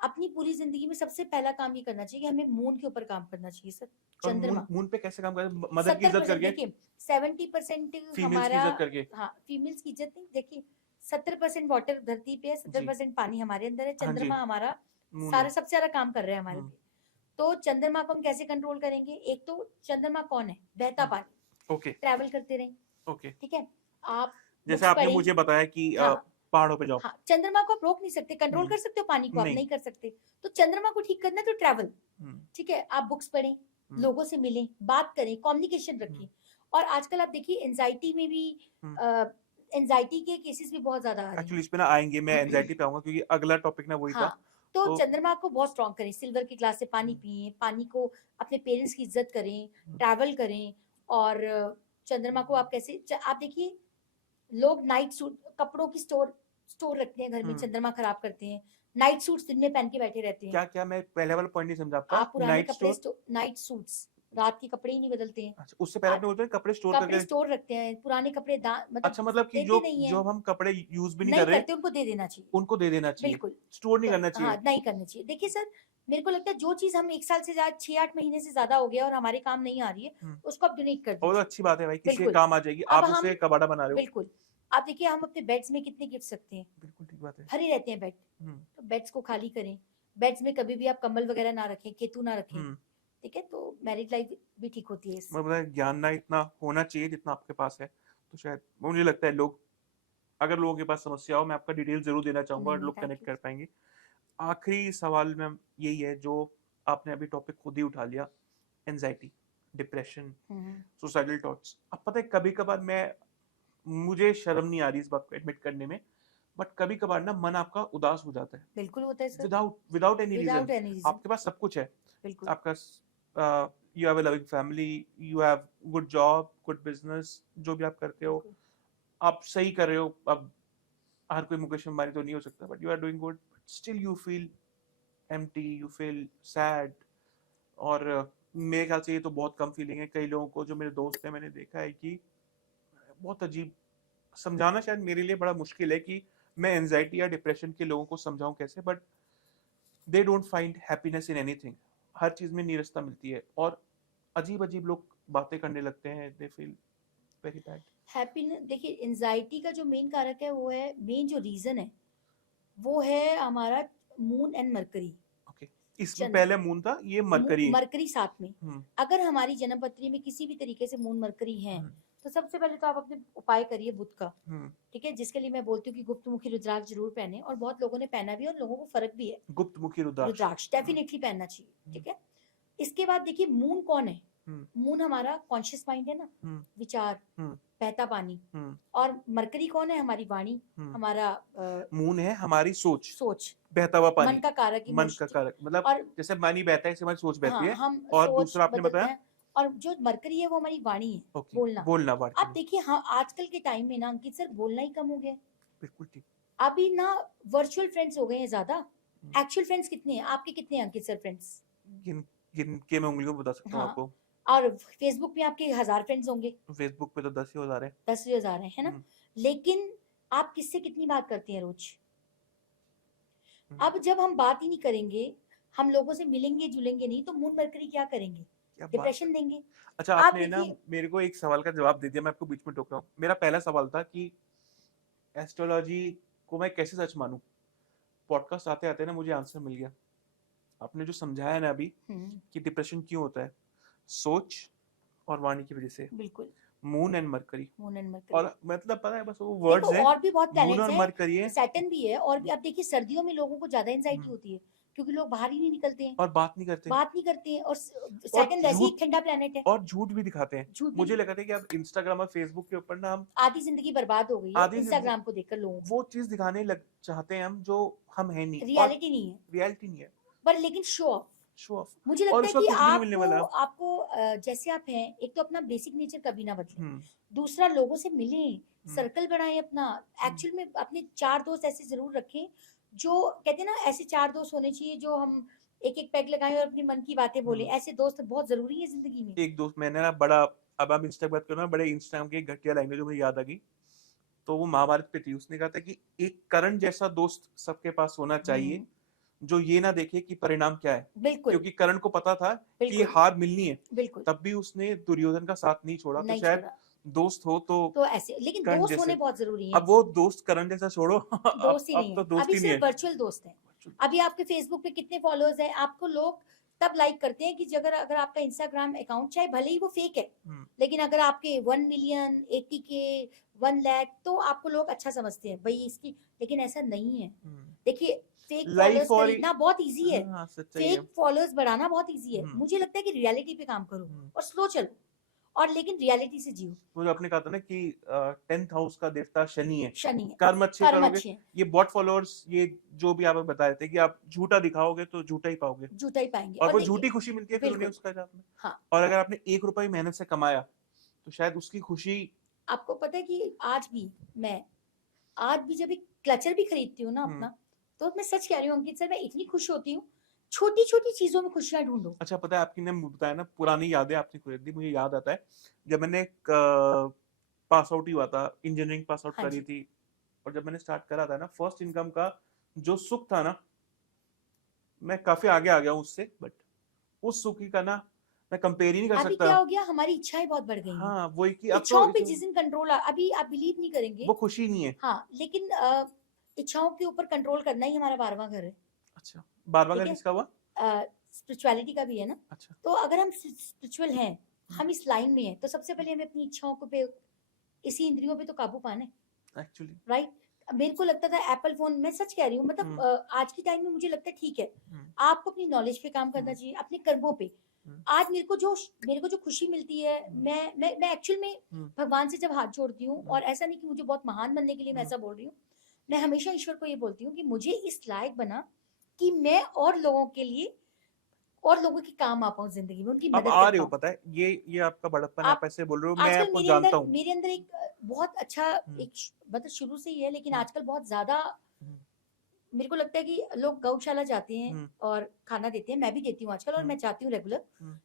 अपनी पूरी जिंदगी में सबसे पहला काम ये करना चाहिए कि हमें मून के ऊपर काम करना चाहिए सर। चंद्रमा, मून पे कैसे काम करें? मदर की इज्जत करके, देखिए 70% हमारा, हाँ फीमेल्स की इज्जत नहीं, देखिए 70% वाटर धरती पे है, 70% पानी हमारे अंदर है। चंद्रमा हमारा सारा सबसे ज्यादा काम कर रहा है हमारे पे। तो चंद्रमा को हम कैसे कंट्रोल करेंगे? एक तो चंद्रमा कौन है? बहता पानी। ओके, ट्रैवल करते रहें, ओके, ठीक है। आप जैसे आपने मुझे बताया कि पहाड़ों पे जाओ। हाँ, चंद्रमा को आप रोक नहीं सकते, कंट्रोल कर सकते हो, पानी को आप नहीं कर सकते। तो चंद्रमा को ठीक करना है तो ट्रैवल, ठीक है। आप बुक्स पढ़ें, लोगों से मिलें, बात करें, कम्युनिकेशन रखें। और आजकल आप देखिए एंजाइटी में भी, एंजाइटी के केसेस भी बहुत ज्यादा आ रहे हैं। एक्चुअली इस पे ना आएंगे, मैं एंजाइटी पे आऊंगा क्योंकि अगला टॉपिक ना वही था। तो चंद्रमा को बहुत स्ट्रॉन्ग करें, सिल्वर के ग्लास से पानी पिए, पानी को, अपने पेरेंट्स की इज्जत करें, ट्रैवल करें। और चंद्रमा को आप कैसे, आप देखिए लोग नाइट सूट, कपड़ों की स्टोर रखते हैं घर में, चंद्रमा खराब करते हैं। नाइट सूट्स दिन में पहन के बैठे रहते हैं। क्या मैं पहले वाला पॉइंट नहीं समझा आपका। आप पुराने कपड़े, नाइट सूट्स, रात के कपड़े ही नहीं बदलते हैं। अच्छा, उससे पहले आपने बोलते हैं कपड़े स्टोर रखते हैं, पुराने कपड़े मतलब, अच्छा, मतलब कि जो हम कपड़े यूज भी नहीं कर रहे, उनको दे देना चाहिए, उनको दे देना चाहिए, बिल्कुल स्टोर नहीं करना चाहिए। हाँ, नहीं करना चाहिए। देखिए सर, मेरे को लगता है जो चीज हम 1 साल से ज्यादा, 6-8 महीने से ज्यादा हो गया और हमारे काम नहीं आ रही है, उसको आप डोनेट कर दीजिए। बहुत अच्छी बात है भाई, किसी के काम आ जाएगी। आप उसे कबाड़ा बना रहे हो। बिल्कुल। आप देखिए हम अपने बेड्स में कितने गिफ्ट सकते हैं, बिल्कुल ठीक बात है, भरे रहते हैं बेड, तो बेड्स को खाली करें। बेड्स में कभी भी आप कंबल वगैरह ना रखें, केतु ना रखें, ठीक है। तो मैरिज लाइफ भी ठीक होती है इससे। मतलब ज्ञान ना इतना होना चाहिए जितना आपके पास है, तो शायद मुझे लगता है लोग, अगर लोगों के पास समस्या हो, मैं आपका डिटेल जरूर देना चाहूंगा और लोग कनेक्ट कर पाएंगे। आखिरी सवाल में यही है जो आपने अभी टॉपिक खुद ही उठा लिया, एंजाइटी, डिप्रेशन, सुसाइडल थॉट्स। अब पता है कभी कभार मुझे शर्म नहीं आ रही इस बात को एडमिट करने में, बट कभी कभार ना मन आपका उदास हो जाता है। बिल्कुल होता है सर, विदाउट एनी रीजन। आपके पास सब कुछ है, आपका you have a loving family, you have good job, good business, जो भी आप करते हो आप सही कर रहे हो। अब हर कोई मुकेश अंबानी तो नहीं हो सकता, but you are doing good, still you feel empty, you feel sad. और मेरे ख्याल से ये तो बहुत कम फीलिंग है। कई लोगों को, जो मेरे दोस्त हैं, मैंने देखा है कि बहुत अजीब, समझाना शायद मेरे लिए बड़ा मुश्किल है कि मैं एंजाइटी या डिप्रेशन के लोगों को समझाऊं कैसे, but they don't find happiness in anything. हर चीज में नीरसता मिलती है और अजीब अजीब लोग बातें करने लगते हैं, they feel very bad. Happiness, देखिए एंजाइटी का जो मेन कारक है, वो है, मेन जो रीजन है वो है हमारा मून एंड मरकरी। ओके, इसमें पहले मून था, ये मरकरी, मरकरी साथ में। अगर हमारी जन्मपत्री में किसी भी तरीके से मून मरकरी है, तो सबसे पहले तो आप अपने उपाय करिए बुध का, ठीक है। जिसके लिए मैं बोलती हूँ कि गुप्तमुखी रुद्राक्ष जरूर पहने, और बहुत लोगों ने पहना भी और लोगों को फर्क भी है। गुप्तमुखी रुद्राक्ष डेफिनेटली पहनना चाहिए, ठीक है। इसके बाद देखिए मून कौन है? मून हमारा कॉन्शियस माइंड है ना, विचार, बहता पानी। और मरकरी कौन है? हमारी वाणी, हमारा मून है हमारी सोच, बहता हुआ पानी, मन का कारक, मतलब और जैसे पानी बहता है ऐसे हमारी सोच बहती है। हम और दूसरा आपने बताया, और जो मरकरी है वो हमारी वाणी है, बोलना। आप देखिए, हाँ आजकल के टाइम में ना अंकित सर, बोलना ही कम हो गया। बिल्कुल ठीक। अभी ना वर्चुअल फ्रेंड्स हो गए हैं ज्यादा, एक्चुअल फ्रेंड्स कितने हैं? आपके कितने हैं अंकित सर फ्रेंड्स? गिनके मैं उंगलियों में बता सकता हूँ आपको। और फेसबुक पे आपके 1000 फ्रेंड्स होंगे। फेसबुक पे तो 10,000 है, 10,000 है ना। लेकिन आप किससे कितनी बात करते हैं रोज? अब जब हम बात ही नहीं करेंगे, हम लोगों से मिलेंगे जुलेंगे नहीं, तो मून मरकरी क्या करेंगे? डिप्रेशन देंगे। अच्छा, आपने ना मेरे को एक सवाल का जवाब दे दिया, मैं आपको बीच में टोक रहा हूँ। मेरा पहला सवाल था कि एस्ट्रोलॉजी को मैं कैसे सच मानूं। पॉडकास्ट आते आते ना मुझे आंसर मिल गया। आपने जो समझाया ना अभी कि डिप्रेशन क्यों होता है, सोच और वाणी की वजह से, बिल्कुल। Moon and mercury. Moon and mercury. और मतलब पता है बस वो देखो वर्ड्स हैं, और भी बहुत मून प्लैनेट्स और हैं, मरकरी है। सैटर्न भी है, और भी हम्म, आप देखिए सर्दियों में लोगों को ज्यादा एंजाइटी हम्म, होती है क्योंकि लोग बाहर ही नहीं निकलते हैं, और बात नहीं करते बात नहीं करते हैं, और और सैटर्न वैसे ही झूठ, एक ठंडा प्लैनेट है। और झूठ भी दिखाते हैं। झूठ भी। मुझे लगा था कि अब इंस्टाग्राम और फेसबुक के ऊपर ना हम आधी जिंदगी बर्बाद हो गई है आधी जिंदगी इंस्टाग्राम को देखकर लोगों की। वो चीज दिखाने लग चाहते हैं हम जो हम है नहीं, और रियलिटी नहीं है, रियलिटी नहीं है, पर लेकिन शो ऑफ। Show off. मुझे और लगता है उसका कि कुछ भी नहीं मिलने वाला अब। आपको जैसे आप हैं, एक तो अपना बेसिक नेचर कभी ना बदले, हम्म, दूसरा लोगों से मिलें, हम्म, सर्कल बनाएं अपना। हम्म, एक्चुअल में अपने 4 दोस्त ऐसे जरूर रखें, जो कहते हैं ना, ऐसे 4 दोस्त होने चाहिए जो हम एक एक पैग लगाएं और अपनी मन की बातें बोलें। हम्म। ऐसे दोस्त बहुत जरूरी है जिंदगी में। एक दोस्त मैंने ना बड़ा, अब आप इंस्टा बात करो ना, बड़े इंस्टाग्राम की एक घटिया लैंग्वेज मुझे याद आ गई। तो वो महाभारत पे थी, उसने कहा था कि एक करण जैसा दोस्त सबके पास होना चाहिए, हम्म। जो ये ना देखे कि परिणाम क्या है। बिल्कुल। क्योंकि करण को पता था कि ये बिल्कुल। हार मिलनी है, बिल्कुल। तब भी उसने दुर्योधन का साथ नहीं छोड़ा। तो नहीं शायद छोड़ा। दोस्त हो तो तो ऐसे, लेकिन कर्ण दोस्त होने जैसे। बहुत जरूरी हैं अब वो ऐसे। दोस्त करण जैसा छोड़ो दोस्त ही अब नहीं तो है, दोस्त अभी ही नहीं सिर्फ है। वर्चुअल दोस्त हैं। अभी आपके फेसबुक पे कितने फॉलोअर्स हैं, आपको लोग तब लाइक करते हैं कि अगर अगर आपका इंस्टाग्राम अकाउंट चाहे भले ही वो फेक है, हम्म, लेकिन अगर आपके 1 मिलियन 80K 1 लाख, तो आपको लोग अच्छा समझते हैं भाई इसकी। लेकिन ऐसा नहीं है। हम्म। देखिए, फेक लाइफ फॉलोअर्स और खरीदना बहुत इजी है, हाँ सच्चाई है। फेक फॉलोअर्स बढ़ाना बहुत इजी है। हम्म, मुझे लगता है कि रियलिटी पे काम करो हम्म। और स्लो चलो, और लेकिन रियलिटी से जियो। वो जो आपने कहा था ना कि 10th हाउस का देवता शनि है, शनि है, कर्म अच्छे कर्म करोगे। अच्छे हैं, ये बॉट फॉलोअर्स, ये जो भी आप बता रहे थे कि आप झूठा दिखाओगे तो झूठा ही पाओगे, झूठा ही पाएंगे। और और वो देखिए, झूठी खुशी मिलती है फिर उन्हें बिल्कुल। उसका साथ में। हाँ। और अगर आपने 1 रुपए मेहनत से कमाया तो शायद उसकी खुशी। आपको पता है कि मैं आज भी जब एक क्लचर भी खरीदती हूँ ना हम्म। अपना, तो मैं सच कह रही हूँ अंकित सर, मैं इतनी खुश होती हूँ। छोटी छोटी चीजों में खुशियां ढूंढो। अच्छा पता है, आपकी ने बताया ना पुरानी यादें आपने खुद दी, मुझे याद आता है जब मैंने पास आउट ही हुआ था, इंजीनियरिंग पास आउट हाँ करी जी। थी, और जब मैंने स्टार्ट करा था ना फर्स्ट इनकम का जो सुख था ना, मैं काफी आगे आ गया हूँ उससे, बट उस सुख का ना मैं कंपेयर ही नहीं कर अभी सकता। क्या हो गया, हमारी इच्छाएं बहुत बढ़ गई हैं। हाँ वही कि अब तो इच्छाओं पे जिस दिन कंट्रोल, अभी आप बिलीव नहीं करेंगे। वो खुशी नहीं है। हाँ, लेकिन इच्छाओं के ऊपर कंट्रोल करना ही हमारा 12वां घर है। अच्छा, बारवा ठीक घर है। किसका हुआ? स्पिरिचुअलिटी का भी है ना। अच्छा। तो अगर हम स्पिरिचुअल हैं, हम इस लाइन में हैं, तो सबसे पहले हमें अपनी इच्छाओं को पे, इसी इंद्रियों पे तो काबू पाना है। एक्चुअली। राइट। मेरे को लगता था एप्पल फोन, मैं सच कह रही हूँ, मतलब आज की टाइम में मुझे लगता है ठीक है, आपको अपनी नॉलेज पे काम करना चाहिए, अपने कर्मों पे। आज मेरे को जो खुशी मिलती है, मैं एक्चुअल में भगवान से जब हाथ जोड़ती हूँ, और ऐसा नहीं कि मुझे बहुत महान बनने के लिए मैं ऐसा बोल रही हूँ, मैं हमेशा ईश्वर को ये बोलती हूँ कि मुझे इस लायक बना कि मैं और लोगों के लिए और लोगों के काम आ पाऊँ जिंदगी में, उनकी आप मदद आ कर रहे हो, पाऊँ। पता है ये आपका बड़प्पन, आप आप ऐसे बोल रहे हो, मैं आजकल आपको जानता हूँ। मेरे अंदर एक बहुत अच्छा, एक मतलब शुरू से ही है, लेकिन आजकल बहुत ज्यादा मेरे को लगता है कि लोग गौशाला जाते हैं और खाना देते हैं, मैं भी देती हूँ आजकल, और मैं जाती हूँ रेगुलर।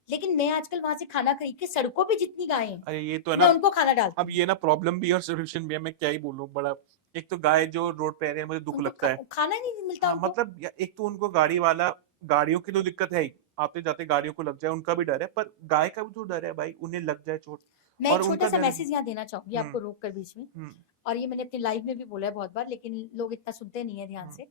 लेकिन मैं आजकल वहां से खाना खरीद के, सड़कों पे जितनी गायें हैं अरे ये तो है मैं ना, उनको खाना डालती अब हूँ। ये ना प्रॉब्लम भी और सोल्यूशन भी है, मैं क्या ही बोलूँ बड़ा। एक तो गाय जो रोड पे आ रही है मुझे दुख उनको लगता है। खाना नहीं मिलता हाँ उनको। मतलब एक तो उनको गाड़ी वाला, गाड़ियों की तो दिक्कत है ही, आते जाते गाड़ियों को लग जाए उनका भी डर है, पर गाय का भी तो डर है भाई, उन्हें लग जाए चोट। मैं और एक छोटा उनका सा डर भी। मैसेज यहाँ देना चाहूंगी हम्म, आपको रोक कर बीच में, हम्म, और ये मैंने अपनी लाइफ में भी बोला है बहुत बार, लेकिन लोग इतना सुनते नहीं है ध्यान हम्म, से।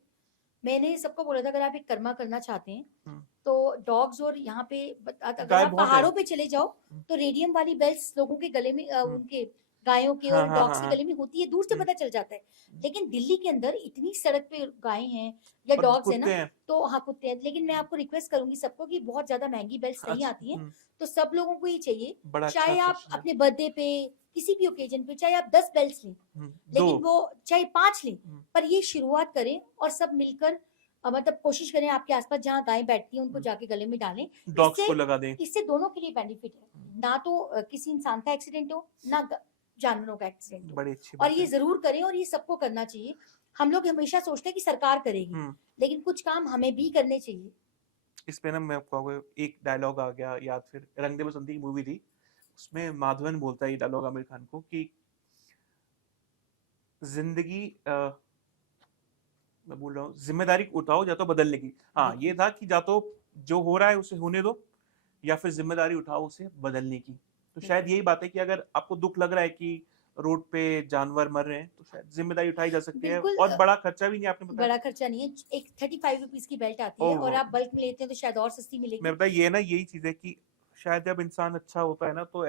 मैंने सबको बोला था, अगर आप एक कर्मा करना चाहते हैं, हम्म। तो डॉग्स, और यहाँ पे अगर गाय आप बहुत है। पहाड़ों पे चले जाओ, तो रेडियम वाली बेल्ट लोगों के गले में, हम्म, उनके गायों के हाँ और हाँ हाँ डॉग्स के हाँ। गले में होती है, दूर से हम्म, पता चल जाता है। लेकिन दिल्ली के अंदर इतनी सड़क पे गायें हैं या और डॉग्स है ना, कुत्ते हैं। तो हाँ कुत्ते हैं। लेकिन मैं आपको रिक्वेस्ट करूंगी सबको कि बहुत ज्यादा महंगी बेल्ट नहीं अच्छा। आती है, तो सब लोगों को ये चाहिए। बड़ा अच्छा चाहे आप सोच है। अपने बर्थडे पे, किसी भी ओकेजन पे, चाहे आप 10 बेल्ट लें, दो। लेकिन वो चाहे 5 लें, पर ये शुरुआत करें और सब मिलकर, मतलब कोशिश करें आपके आसपास जहाँ गायें बैठती हैं उनको जाके गले में डालें। डॉग्स इससे को लगा दें। इससे दोनों के लिए बेनिफिट है, ना तो किसी इंसान का एक्सीडेंट हो, ना जानवरों का एक्सीडेंट हो। बड़ी अच्छी और बात ये है। जरूर करें, और ये सबको करना चाहिए। हम लोग हमेशा सोचते हैं कि सरकार करेगी, लेकिन कुछ काम हमें भी करने चाहिए। इस पे ना मैं आपको एक डायलॉग आ गया याद, फिर रंग दे बसंती की मूवी थी, उसमें माधवन बोलता है ये डायलॉग आमिर खान को कि जिंदगी मैं बोल रहा हूँ जिम्मेदारी उठाओ या तो बदलने की। हाँ ये था कि या तो जो हो रहा है उसे होने दो, या फिर जिम्मेदारी उठाओ उसे बदलने की। तो शायद यही बात है कि अगर आपको दुख लग रहा है कि रोड पे जानवर मर रहे हैं तो शायद जिम्मेदारी उठाई जा सकती है, बिल्कुल और बड़ा खर्चा भी नहीं आपने बताया। बड़ा खर्चा नहीं है। एक 35 रुपीज की बेल्ट आती है, और ओह, आप बल्क में लेते हैं तो शायद और सस्ती मैं मिलेगी। बता, ये ना यही चीज है कि शायद जब इंसान अच्छा होता है ना तो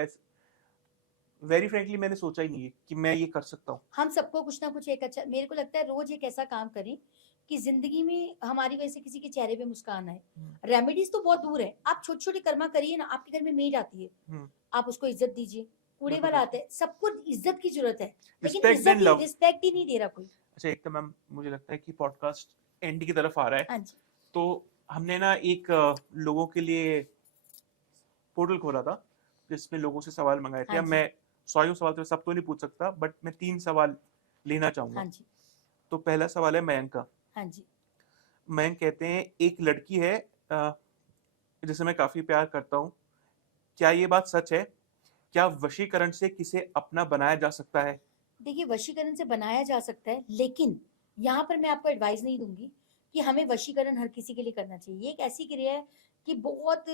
वेरी फ्रेंकली मैंने सोचा ही नहीं है कि मैं ये कर सकता हूँ। हम सबको कुछ ना कुछ एक अच्छा, मेरे को लगता है रोज एक ऐसा काम करें कि जिंदगी में हमारी वजह से किसी के चेहरे पे मुस्कान आए। रेमेडीज तो बहुत दूर है, आप छोटे छोटे कर्मा करिए ना। आपके घर में मेड आती है, आप उसको इज्जत दीजिए। कूड़े बिल्कुल वाला बिल्कुल, आता है, सबको इज्जत की जरूरत है, लेकिन रिस्पेक्ट एंड इज्जत ही, लव। रिस्पेक्ट ही नहीं दे रहा कोई। अच्छा, एक तो मैम मुझे लगता है कि पॉडकास्ट एंड की तरफ आ रहा है, हाँ जी, तो हमने ना एक लोगों के लिए पोर्टल खोला था जिसमें लोगों से सवाल मंगाए थे। हाँ अब जी, मैं 100 सवाल तो सब तो नहीं पूछ सकता, बट मैं 3 सवाल लेना हाँ चाहूंगा। जी, तो पहला सवाल है मयंक का। हाँ जी। मयंक कहते हैं, एक लड़की है जिसे मैं काफी प्यार करता हूँ, क्या ये बात सच है? क्या वशीकरण से किसे अपना बनाया जा सकता है? देखिए, वशीकरण से बनाया जा सकता है, लेकिन यहाँ पर मैं आपको एडवाइस नहीं दूंगी कि हमें वशीकरण हर किसी के लिए करना चाहिए। ये एक ऐसी क्रिया है कि बहुत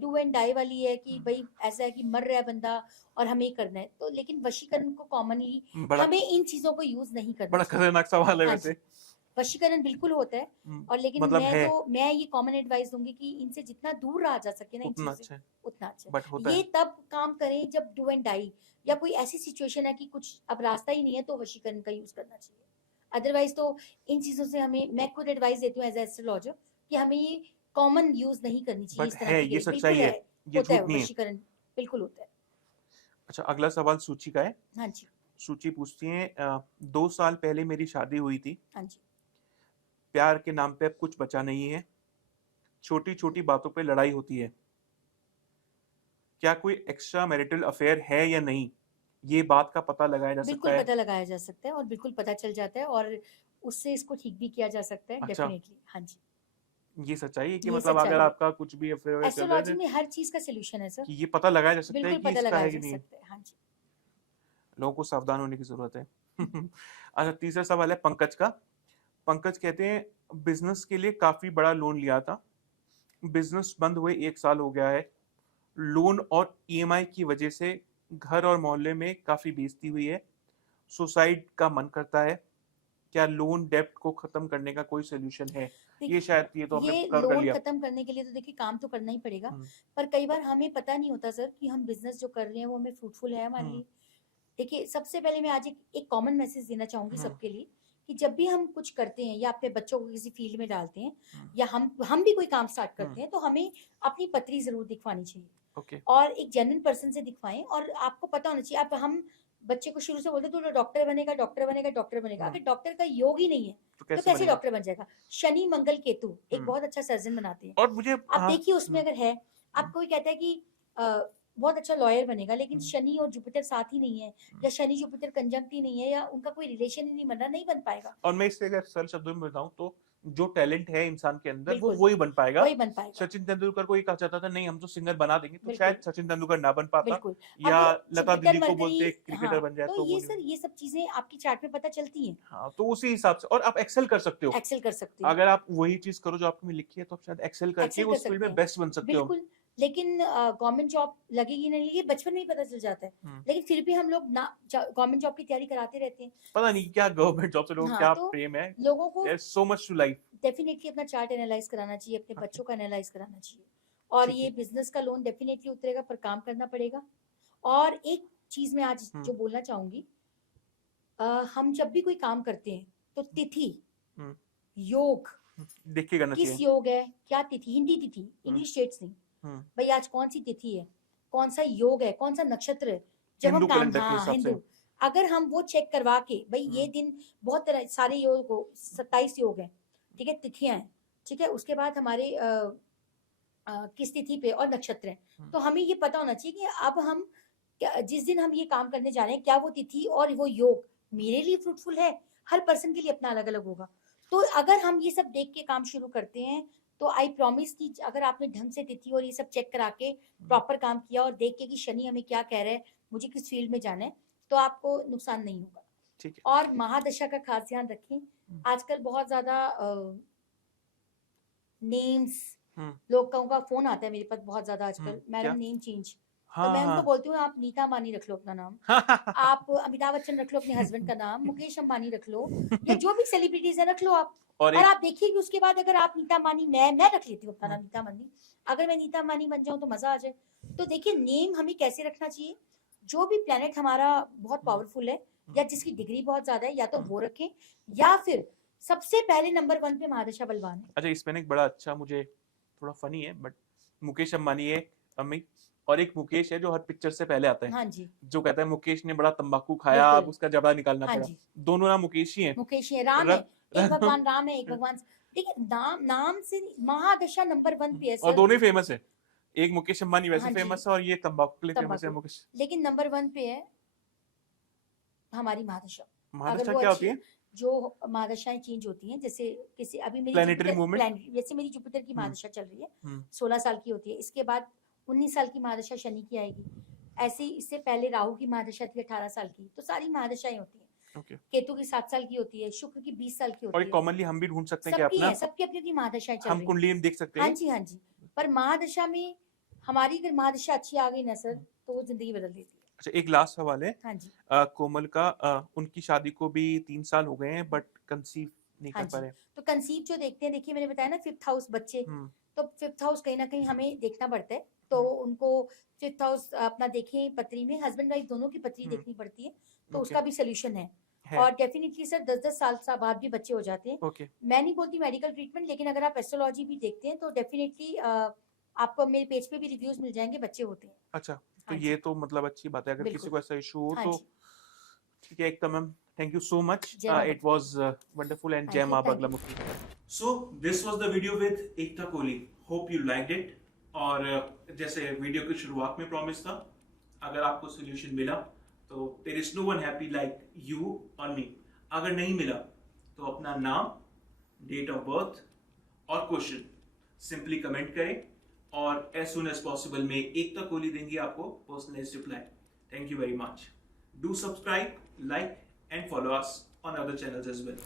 डू एंड डाई वाली है, कि भाई ऐसा है कि मर रहा है बंदा और हमें ही करना है तो। लेकिन वशीकरण को कॉमनली बड़ा हमें इन चीजों को यूज नहीं करना बड़ा चाहिए। खतरनाक सवाल है हाँ वैसे। जी, वशीकरण बिल्कुल होता है। और लेकिन मतलब है, मैं ये कॉमन एडवाइस दूंगी कि इनसे जितना दूर रहा जा सके ना इन उतना चीजों से, अच्छा है, उतना अच्छा बट है। होता ये है। तब काम करें जब डू एंड डाई, या कोई ऐसी सिचुएशन है कि कुछ अब रास्ता ही नहीं है, तो वशीकरण का यूज करना चाहिए। अदरवाइज तो इन चीजों से हमें, मैं खुद एडवाइस देती हूँ एज एस्ट्रोलॉजर, कि हमें ये कॉमन यूज नहीं करनी चाहिए बट इस तरह है, की ये क्रिया। बिल्कुल सच्चाई है, है, ये होता है झूठ नहीं है। वशीकरण, बिल्कुल होता है। अच्छा, अगला सवाल सूची का है। हाँ जी, सूची पूछती है, 2 साल पहले मेरी शादी हुई थी, हाँ जी। प्यार के नाम पे अब कुछ बचा नहीं है, छोटी छोटी बातों पे लड़ाई होती है, क्या कोई एक्स्ट्रा मैरिटल अफेयर है या नहीं? ये बात का पता लगाया जा सकता बिल्कुल है? पता लगाया जा सकता है, और बिल्कुल पता चल जाता है, और उससे इसको ठीक भी किया जा सकता है, अच्छा, डेफिनेटली। हाँ जी, ये सच्चाई है कि ये मतलब अगर सच्चाई है। आपका कुछ भी अफेयर चल रहा एस्ट्रोलॉजी है में हर चीज का सोल्यूशन है सर, कि ये पता लगाया जा सकता है बिल्कुल कि पता इसका लगाया है कि जा नहीं? सकता है। हाँ जी। लोगों को सावधान होने की जरूरत है। अच्छा, तीसरा सवाल है पंकज का। पंकज कहते हैं, बिजनेस के लिए काफी बड़ा लोन लिया था, बिजनेस बंद हुए 1 साल हो गया है, लोन और ईएमआई की वजह से घर और मोहल्ले में काफी बेइज्जती हुई है, सुसाइड का मन करता है, क्या लोन डेब्ट को खत्म करने का कोई सोल्यूशन है? ये शायद ये तो हमने ये कवर कर लोन लिया। खत्म करने के लिए तो देखिए काम तो करना ही पड़ेगा, हम्म, पर कई बार हमें पता नहीं होता सर कि हम बिजनेस जो कर रहे हैं वो हमें फ्रूटफुल है हमारे हम्म, लिए। देखिए, सबसे पहले मैं आज एक कॉमन मैसेज देना चाहूंगी हम्म, सबके लिए, कि जब भी हम कुछ करते हैं या अपने बच्चों को किसी फील्ड में डालते हैं, हम्म, या हम भी कोई काम स्टार्ट हम्म, करते हैं, तो हमें अपनी पत्री जरूर दिखवानी चाहिए, ओके, और एक जेन्युइन पर्सन से दिखवाएं। और आपको पता होना चाहिए, अब हम बच्चे को शुरू से बोलते हैं, तो डॉक्टर बनेगा, डॉक्टर बनेगा, डॉक्टर बनेगा। हम्म, अगर डॉक्टर का योग ही नहीं है, तो तो कैसे कैसे बनेगा? डॉक्टर बन जाएगा? शनि मंगल केतु एक हम्म, बहुत अच्छा सर्जन बनाते हैं। और मुझे, आप हाँ, देखिए उसमें अगर है, आप कोई कहता है कि बहुत अच्छा लॉयर बनेगा, लेकिन हम्म, शनि और जुपिटर साथ ही नहीं है, हम्म। या शनि जुपिटर कंजंक्ट ही नहीं है, या उनका कोई रिलेशन ही नहीं बन रहा, नहीं बन पाएगा। और मैं इससे अगर सरल शब्दों में बताऊं तो जो टैलेंट है इंसान के अंदर वो बिल्कुल वही बन पाएगा। वही बन पाएगा। सचिन तेंदुलकर को ये कहा जाता था नहीं हम तो सिंगर बना देंगे, तो बिल्कुल शायद सचिन तेंदुलकर ना बन पाता, बिल्कुल। या अब लता जुपिटर दीदी को मरकरी, बोलते हाँ, क्रिकेटर बन जाए तो तो वो ये नहीं सर, बन। ये सब चीजें आपकी चार्ट में पता चलती हैं, हाँ, तो उसी हिसाब से और आप एक्सेल कर सकते हो। एक्सेल कर सकते हो, अगर आप वही चीज करो जो आपने लिखी है तो आप शायद एक्सेल करके एक्सेल कर उस फील्ड सकते में हैं, बेस्ट बन सकते हो। बिल्कुल। लेकिन गवर्नमेंट जॉब लगेगी नहीं, ये बचपन में ही पता चल जाता है, हम्म, लेकिन फिर भी हम लोग ना गवर्नमेंट जॉब की तैयारी कराते रहते हैं। पता नहीं क्या गवर्नमेंट जॉब से लोगों को हाँ, क्या तो प्रेम है। लोगों को there so much to life. Definitely अपना चार्ट एनालाइज कराना चाहिए, अपने ओके, बच्चों का एनालाइज कराना चाहिए। और ठीक ये है। बिजनेस का लोन डेफिनेटली उतरेगा, पर काम करना पड़ेगा। और एक चीज मैं आज हम्म, जो बोलना चाहूंगी, हम जब भी कोई काम करते हैं, तो तिथि, हम्म, योग, देख के करना किस चाहिए। योग है, क्या तिथि, हिंदी तिथि, हम्म, इंग्लिश डेट्स नहीं, हम्म, भाई आज कौन सी तिथि है, कौन सा योग है, कौन सा नक्षत्र है, जब हम हिंदू काम, कैलेंडर के हाँ हिसाब से। हिंदू, अगर हम वो चेक करवा के, भाई ये हम्म, दिन बहुत तरह सारे योग हो, 27 योग हैं, ठीक है, तिथियां हैं, ठीक है, उसके बाद हमारे किस तिथि पे और नक्षत्र हैं, हम्म, तो हमें ये पता होना चाहिए कि अब हम जिस दिन हम ये काम करने जा रहे हैं, क्या वो तिथि और वो योग मेरे लिए फ्रूटफुल है। हर पर्सन के लिए अपना अलग अलग होगा। तो अगर हम ये सब देख के काम शुरू करते हैं, तो आई प्रॉमिस कि अगर आपने ढंग से तिथि और ये सब चेक करा के प्रॉपर काम किया, और देख के कि शनि हमें क्या कह रहा है, मुझे किस फील्ड में जाना है, तो आपको नुकसान नहीं होगा। ठीक है। और महादशा का खास ध्यान रखें। हम्म, आजकल बहुत ज्यादा नेम्स, हम्म, लोगों का फोन आता है मेरे पास बहुत ज्यादा हम्म, आजकल, क्या? मैडम नेम चेंज, तो मैं उनको हाँ बोलती हूँ आप नीता अंबानी रख लो अपना नाम, हाँ आप अमिताभ बच्चन रख लो अपने हस्बैंड का नाम, मुकेश अंबानी रख लो, या जो भी सेलिब्रिटीज है रख लो आप। और और एक आप देखिए कि उसके बाद अगर आप नीता अंबानी, मैं रख लेती हूँ अपना नाम नीता अंबानी, अगर मैं नीता अंबानी बन जाऊं तो मजा आ जाए। तो देखिए नेम हमें कैसे रखना चाहिए, जो भी प्लेनेट हमारा बहुत पावरफुल है या जिसकी डिग्री बहुत ज्यादा है, या तो वो रखें, या फिर सबसे पहले नंबर 1 पे महादशा बलवान है। अच्छा, इसमें एक बड़ा अच्छा, मुझे थोड़ा फनी है बट, मुकेश अंबानी है, अमित, और एक मुकेश है जो हर पिक्चर से पहले आता है, हाँ जी, जो कहता है मुकेश ने बड़ा तंबाकू खाया, अब बिल्कुल। उसका जबड़ा निकालना हाँ पड़ा। जी, दोनों नाम मुकेश ही हैं। मुकेश है, राम है, रन एक रन भगवान राम है, एक भगवान, देखिए नाम नाम से महादशा नंबर 1 पे है और सर। दोनों ही फेमस है। एक मुकेश अंबानी वैसे हाँ जी, फेमस है और ये तंबाकू के लिए फेमस है तंबाकू, मुकेश। लेकिन नंबर 1 पे है हमारी महादशा। अगर महादशा वो क्या अच्छी होती है, है? जो महादशाएं चेंज होती हैं, जैसे किसी अभी मेरी प्लेनेटरी जुपिटर मूवमेंट। प्लैनेट, जैसे मेरी जुपिटर की महादशा चल रही है, हम्म 16 साल की होती है, इसके बाद 19 साल की महादशा शनि की आएगी, ऐसे ही इससे पहले राहु की महादशा थी 18 साल की, तो सारी महादशाएं होती हैं। ओके। केतु की 7 साल की होती है, शुक्र की 20 साल की और होती एक है, कॉमनली हम भी ढूंढ सकते हैं कि सबकी अपना, है, सबकी अपनी अपनी महादशाएं चल हम रही हैं। कुंडली में देख सकते हाँ हैं। जी, हाँ जी, पर महादशा में हमारी अगर महादशा अच्छी आ गई ना सर, तो वो जिंदगी बदल देती है। अच्छा, एक लास्ट सवाल है। हाँ जी, कोमल का, उनकी शादी को भी 3 साल हो गए हैं बट कंसीव नहीं हाँ कर पा जी, रहे। तो कंसीव जो देखते हैं, देखिए मैंने बताया ना 5th हाउस बच्चे, हम्म तो 5th हाउस कहीं ना कहीं हमें देखना पड़ता है, तो हम्म उनको 5th हाउस अपना देखें, पत्री में हस्बैंड वाइफ दोनों की पत्री हम्म देखनी पड़ती है, तो ओके। उसका भी सोल्यूशन है। है। और डेफिनेटली सर 10-10 साल बाद भी बच्चे हो जाते हैं। ओके। मैं नहीं बोलती मेडिकल ट्रीटमेंट, लेकिन अगर आप एस्ट्रोलॉजी भी देखते हैं तो डेफिनेटली आपको मेरे पेज पे भी रिव्यूज मिल जाएंगे, बच्चे होते हैं। अच्छा, तो हाँ ये जी, तो मतलब अच्छी बात है, अगर किसी बिल्कुल। को ऐसा इशू हो हाँ तो। जी, ठीक है, एकदम ma'am, thank you so much, जय माँ इट वाज वंडरफुल, एंड जय माँ thank you. Baglamukhi. So this was the video with Ekta Kohli, hope you liked it. और जैसे वीडियो की शुरुआत में प्रॉमिस था, अगर आपको सोल्यूशन मिला तो there is no one happy like you और मी। अगर नहीं मिला तो अपना नाम, डेट ऑफ बर्थ और क्वेश्चन सिंपली कमेंट करें, और एज सुन एज पॉसिबल में एकता कोहली देंगे आपको personalised reply. Thank you very much. Do subscribe, like and follow us on other channels as well.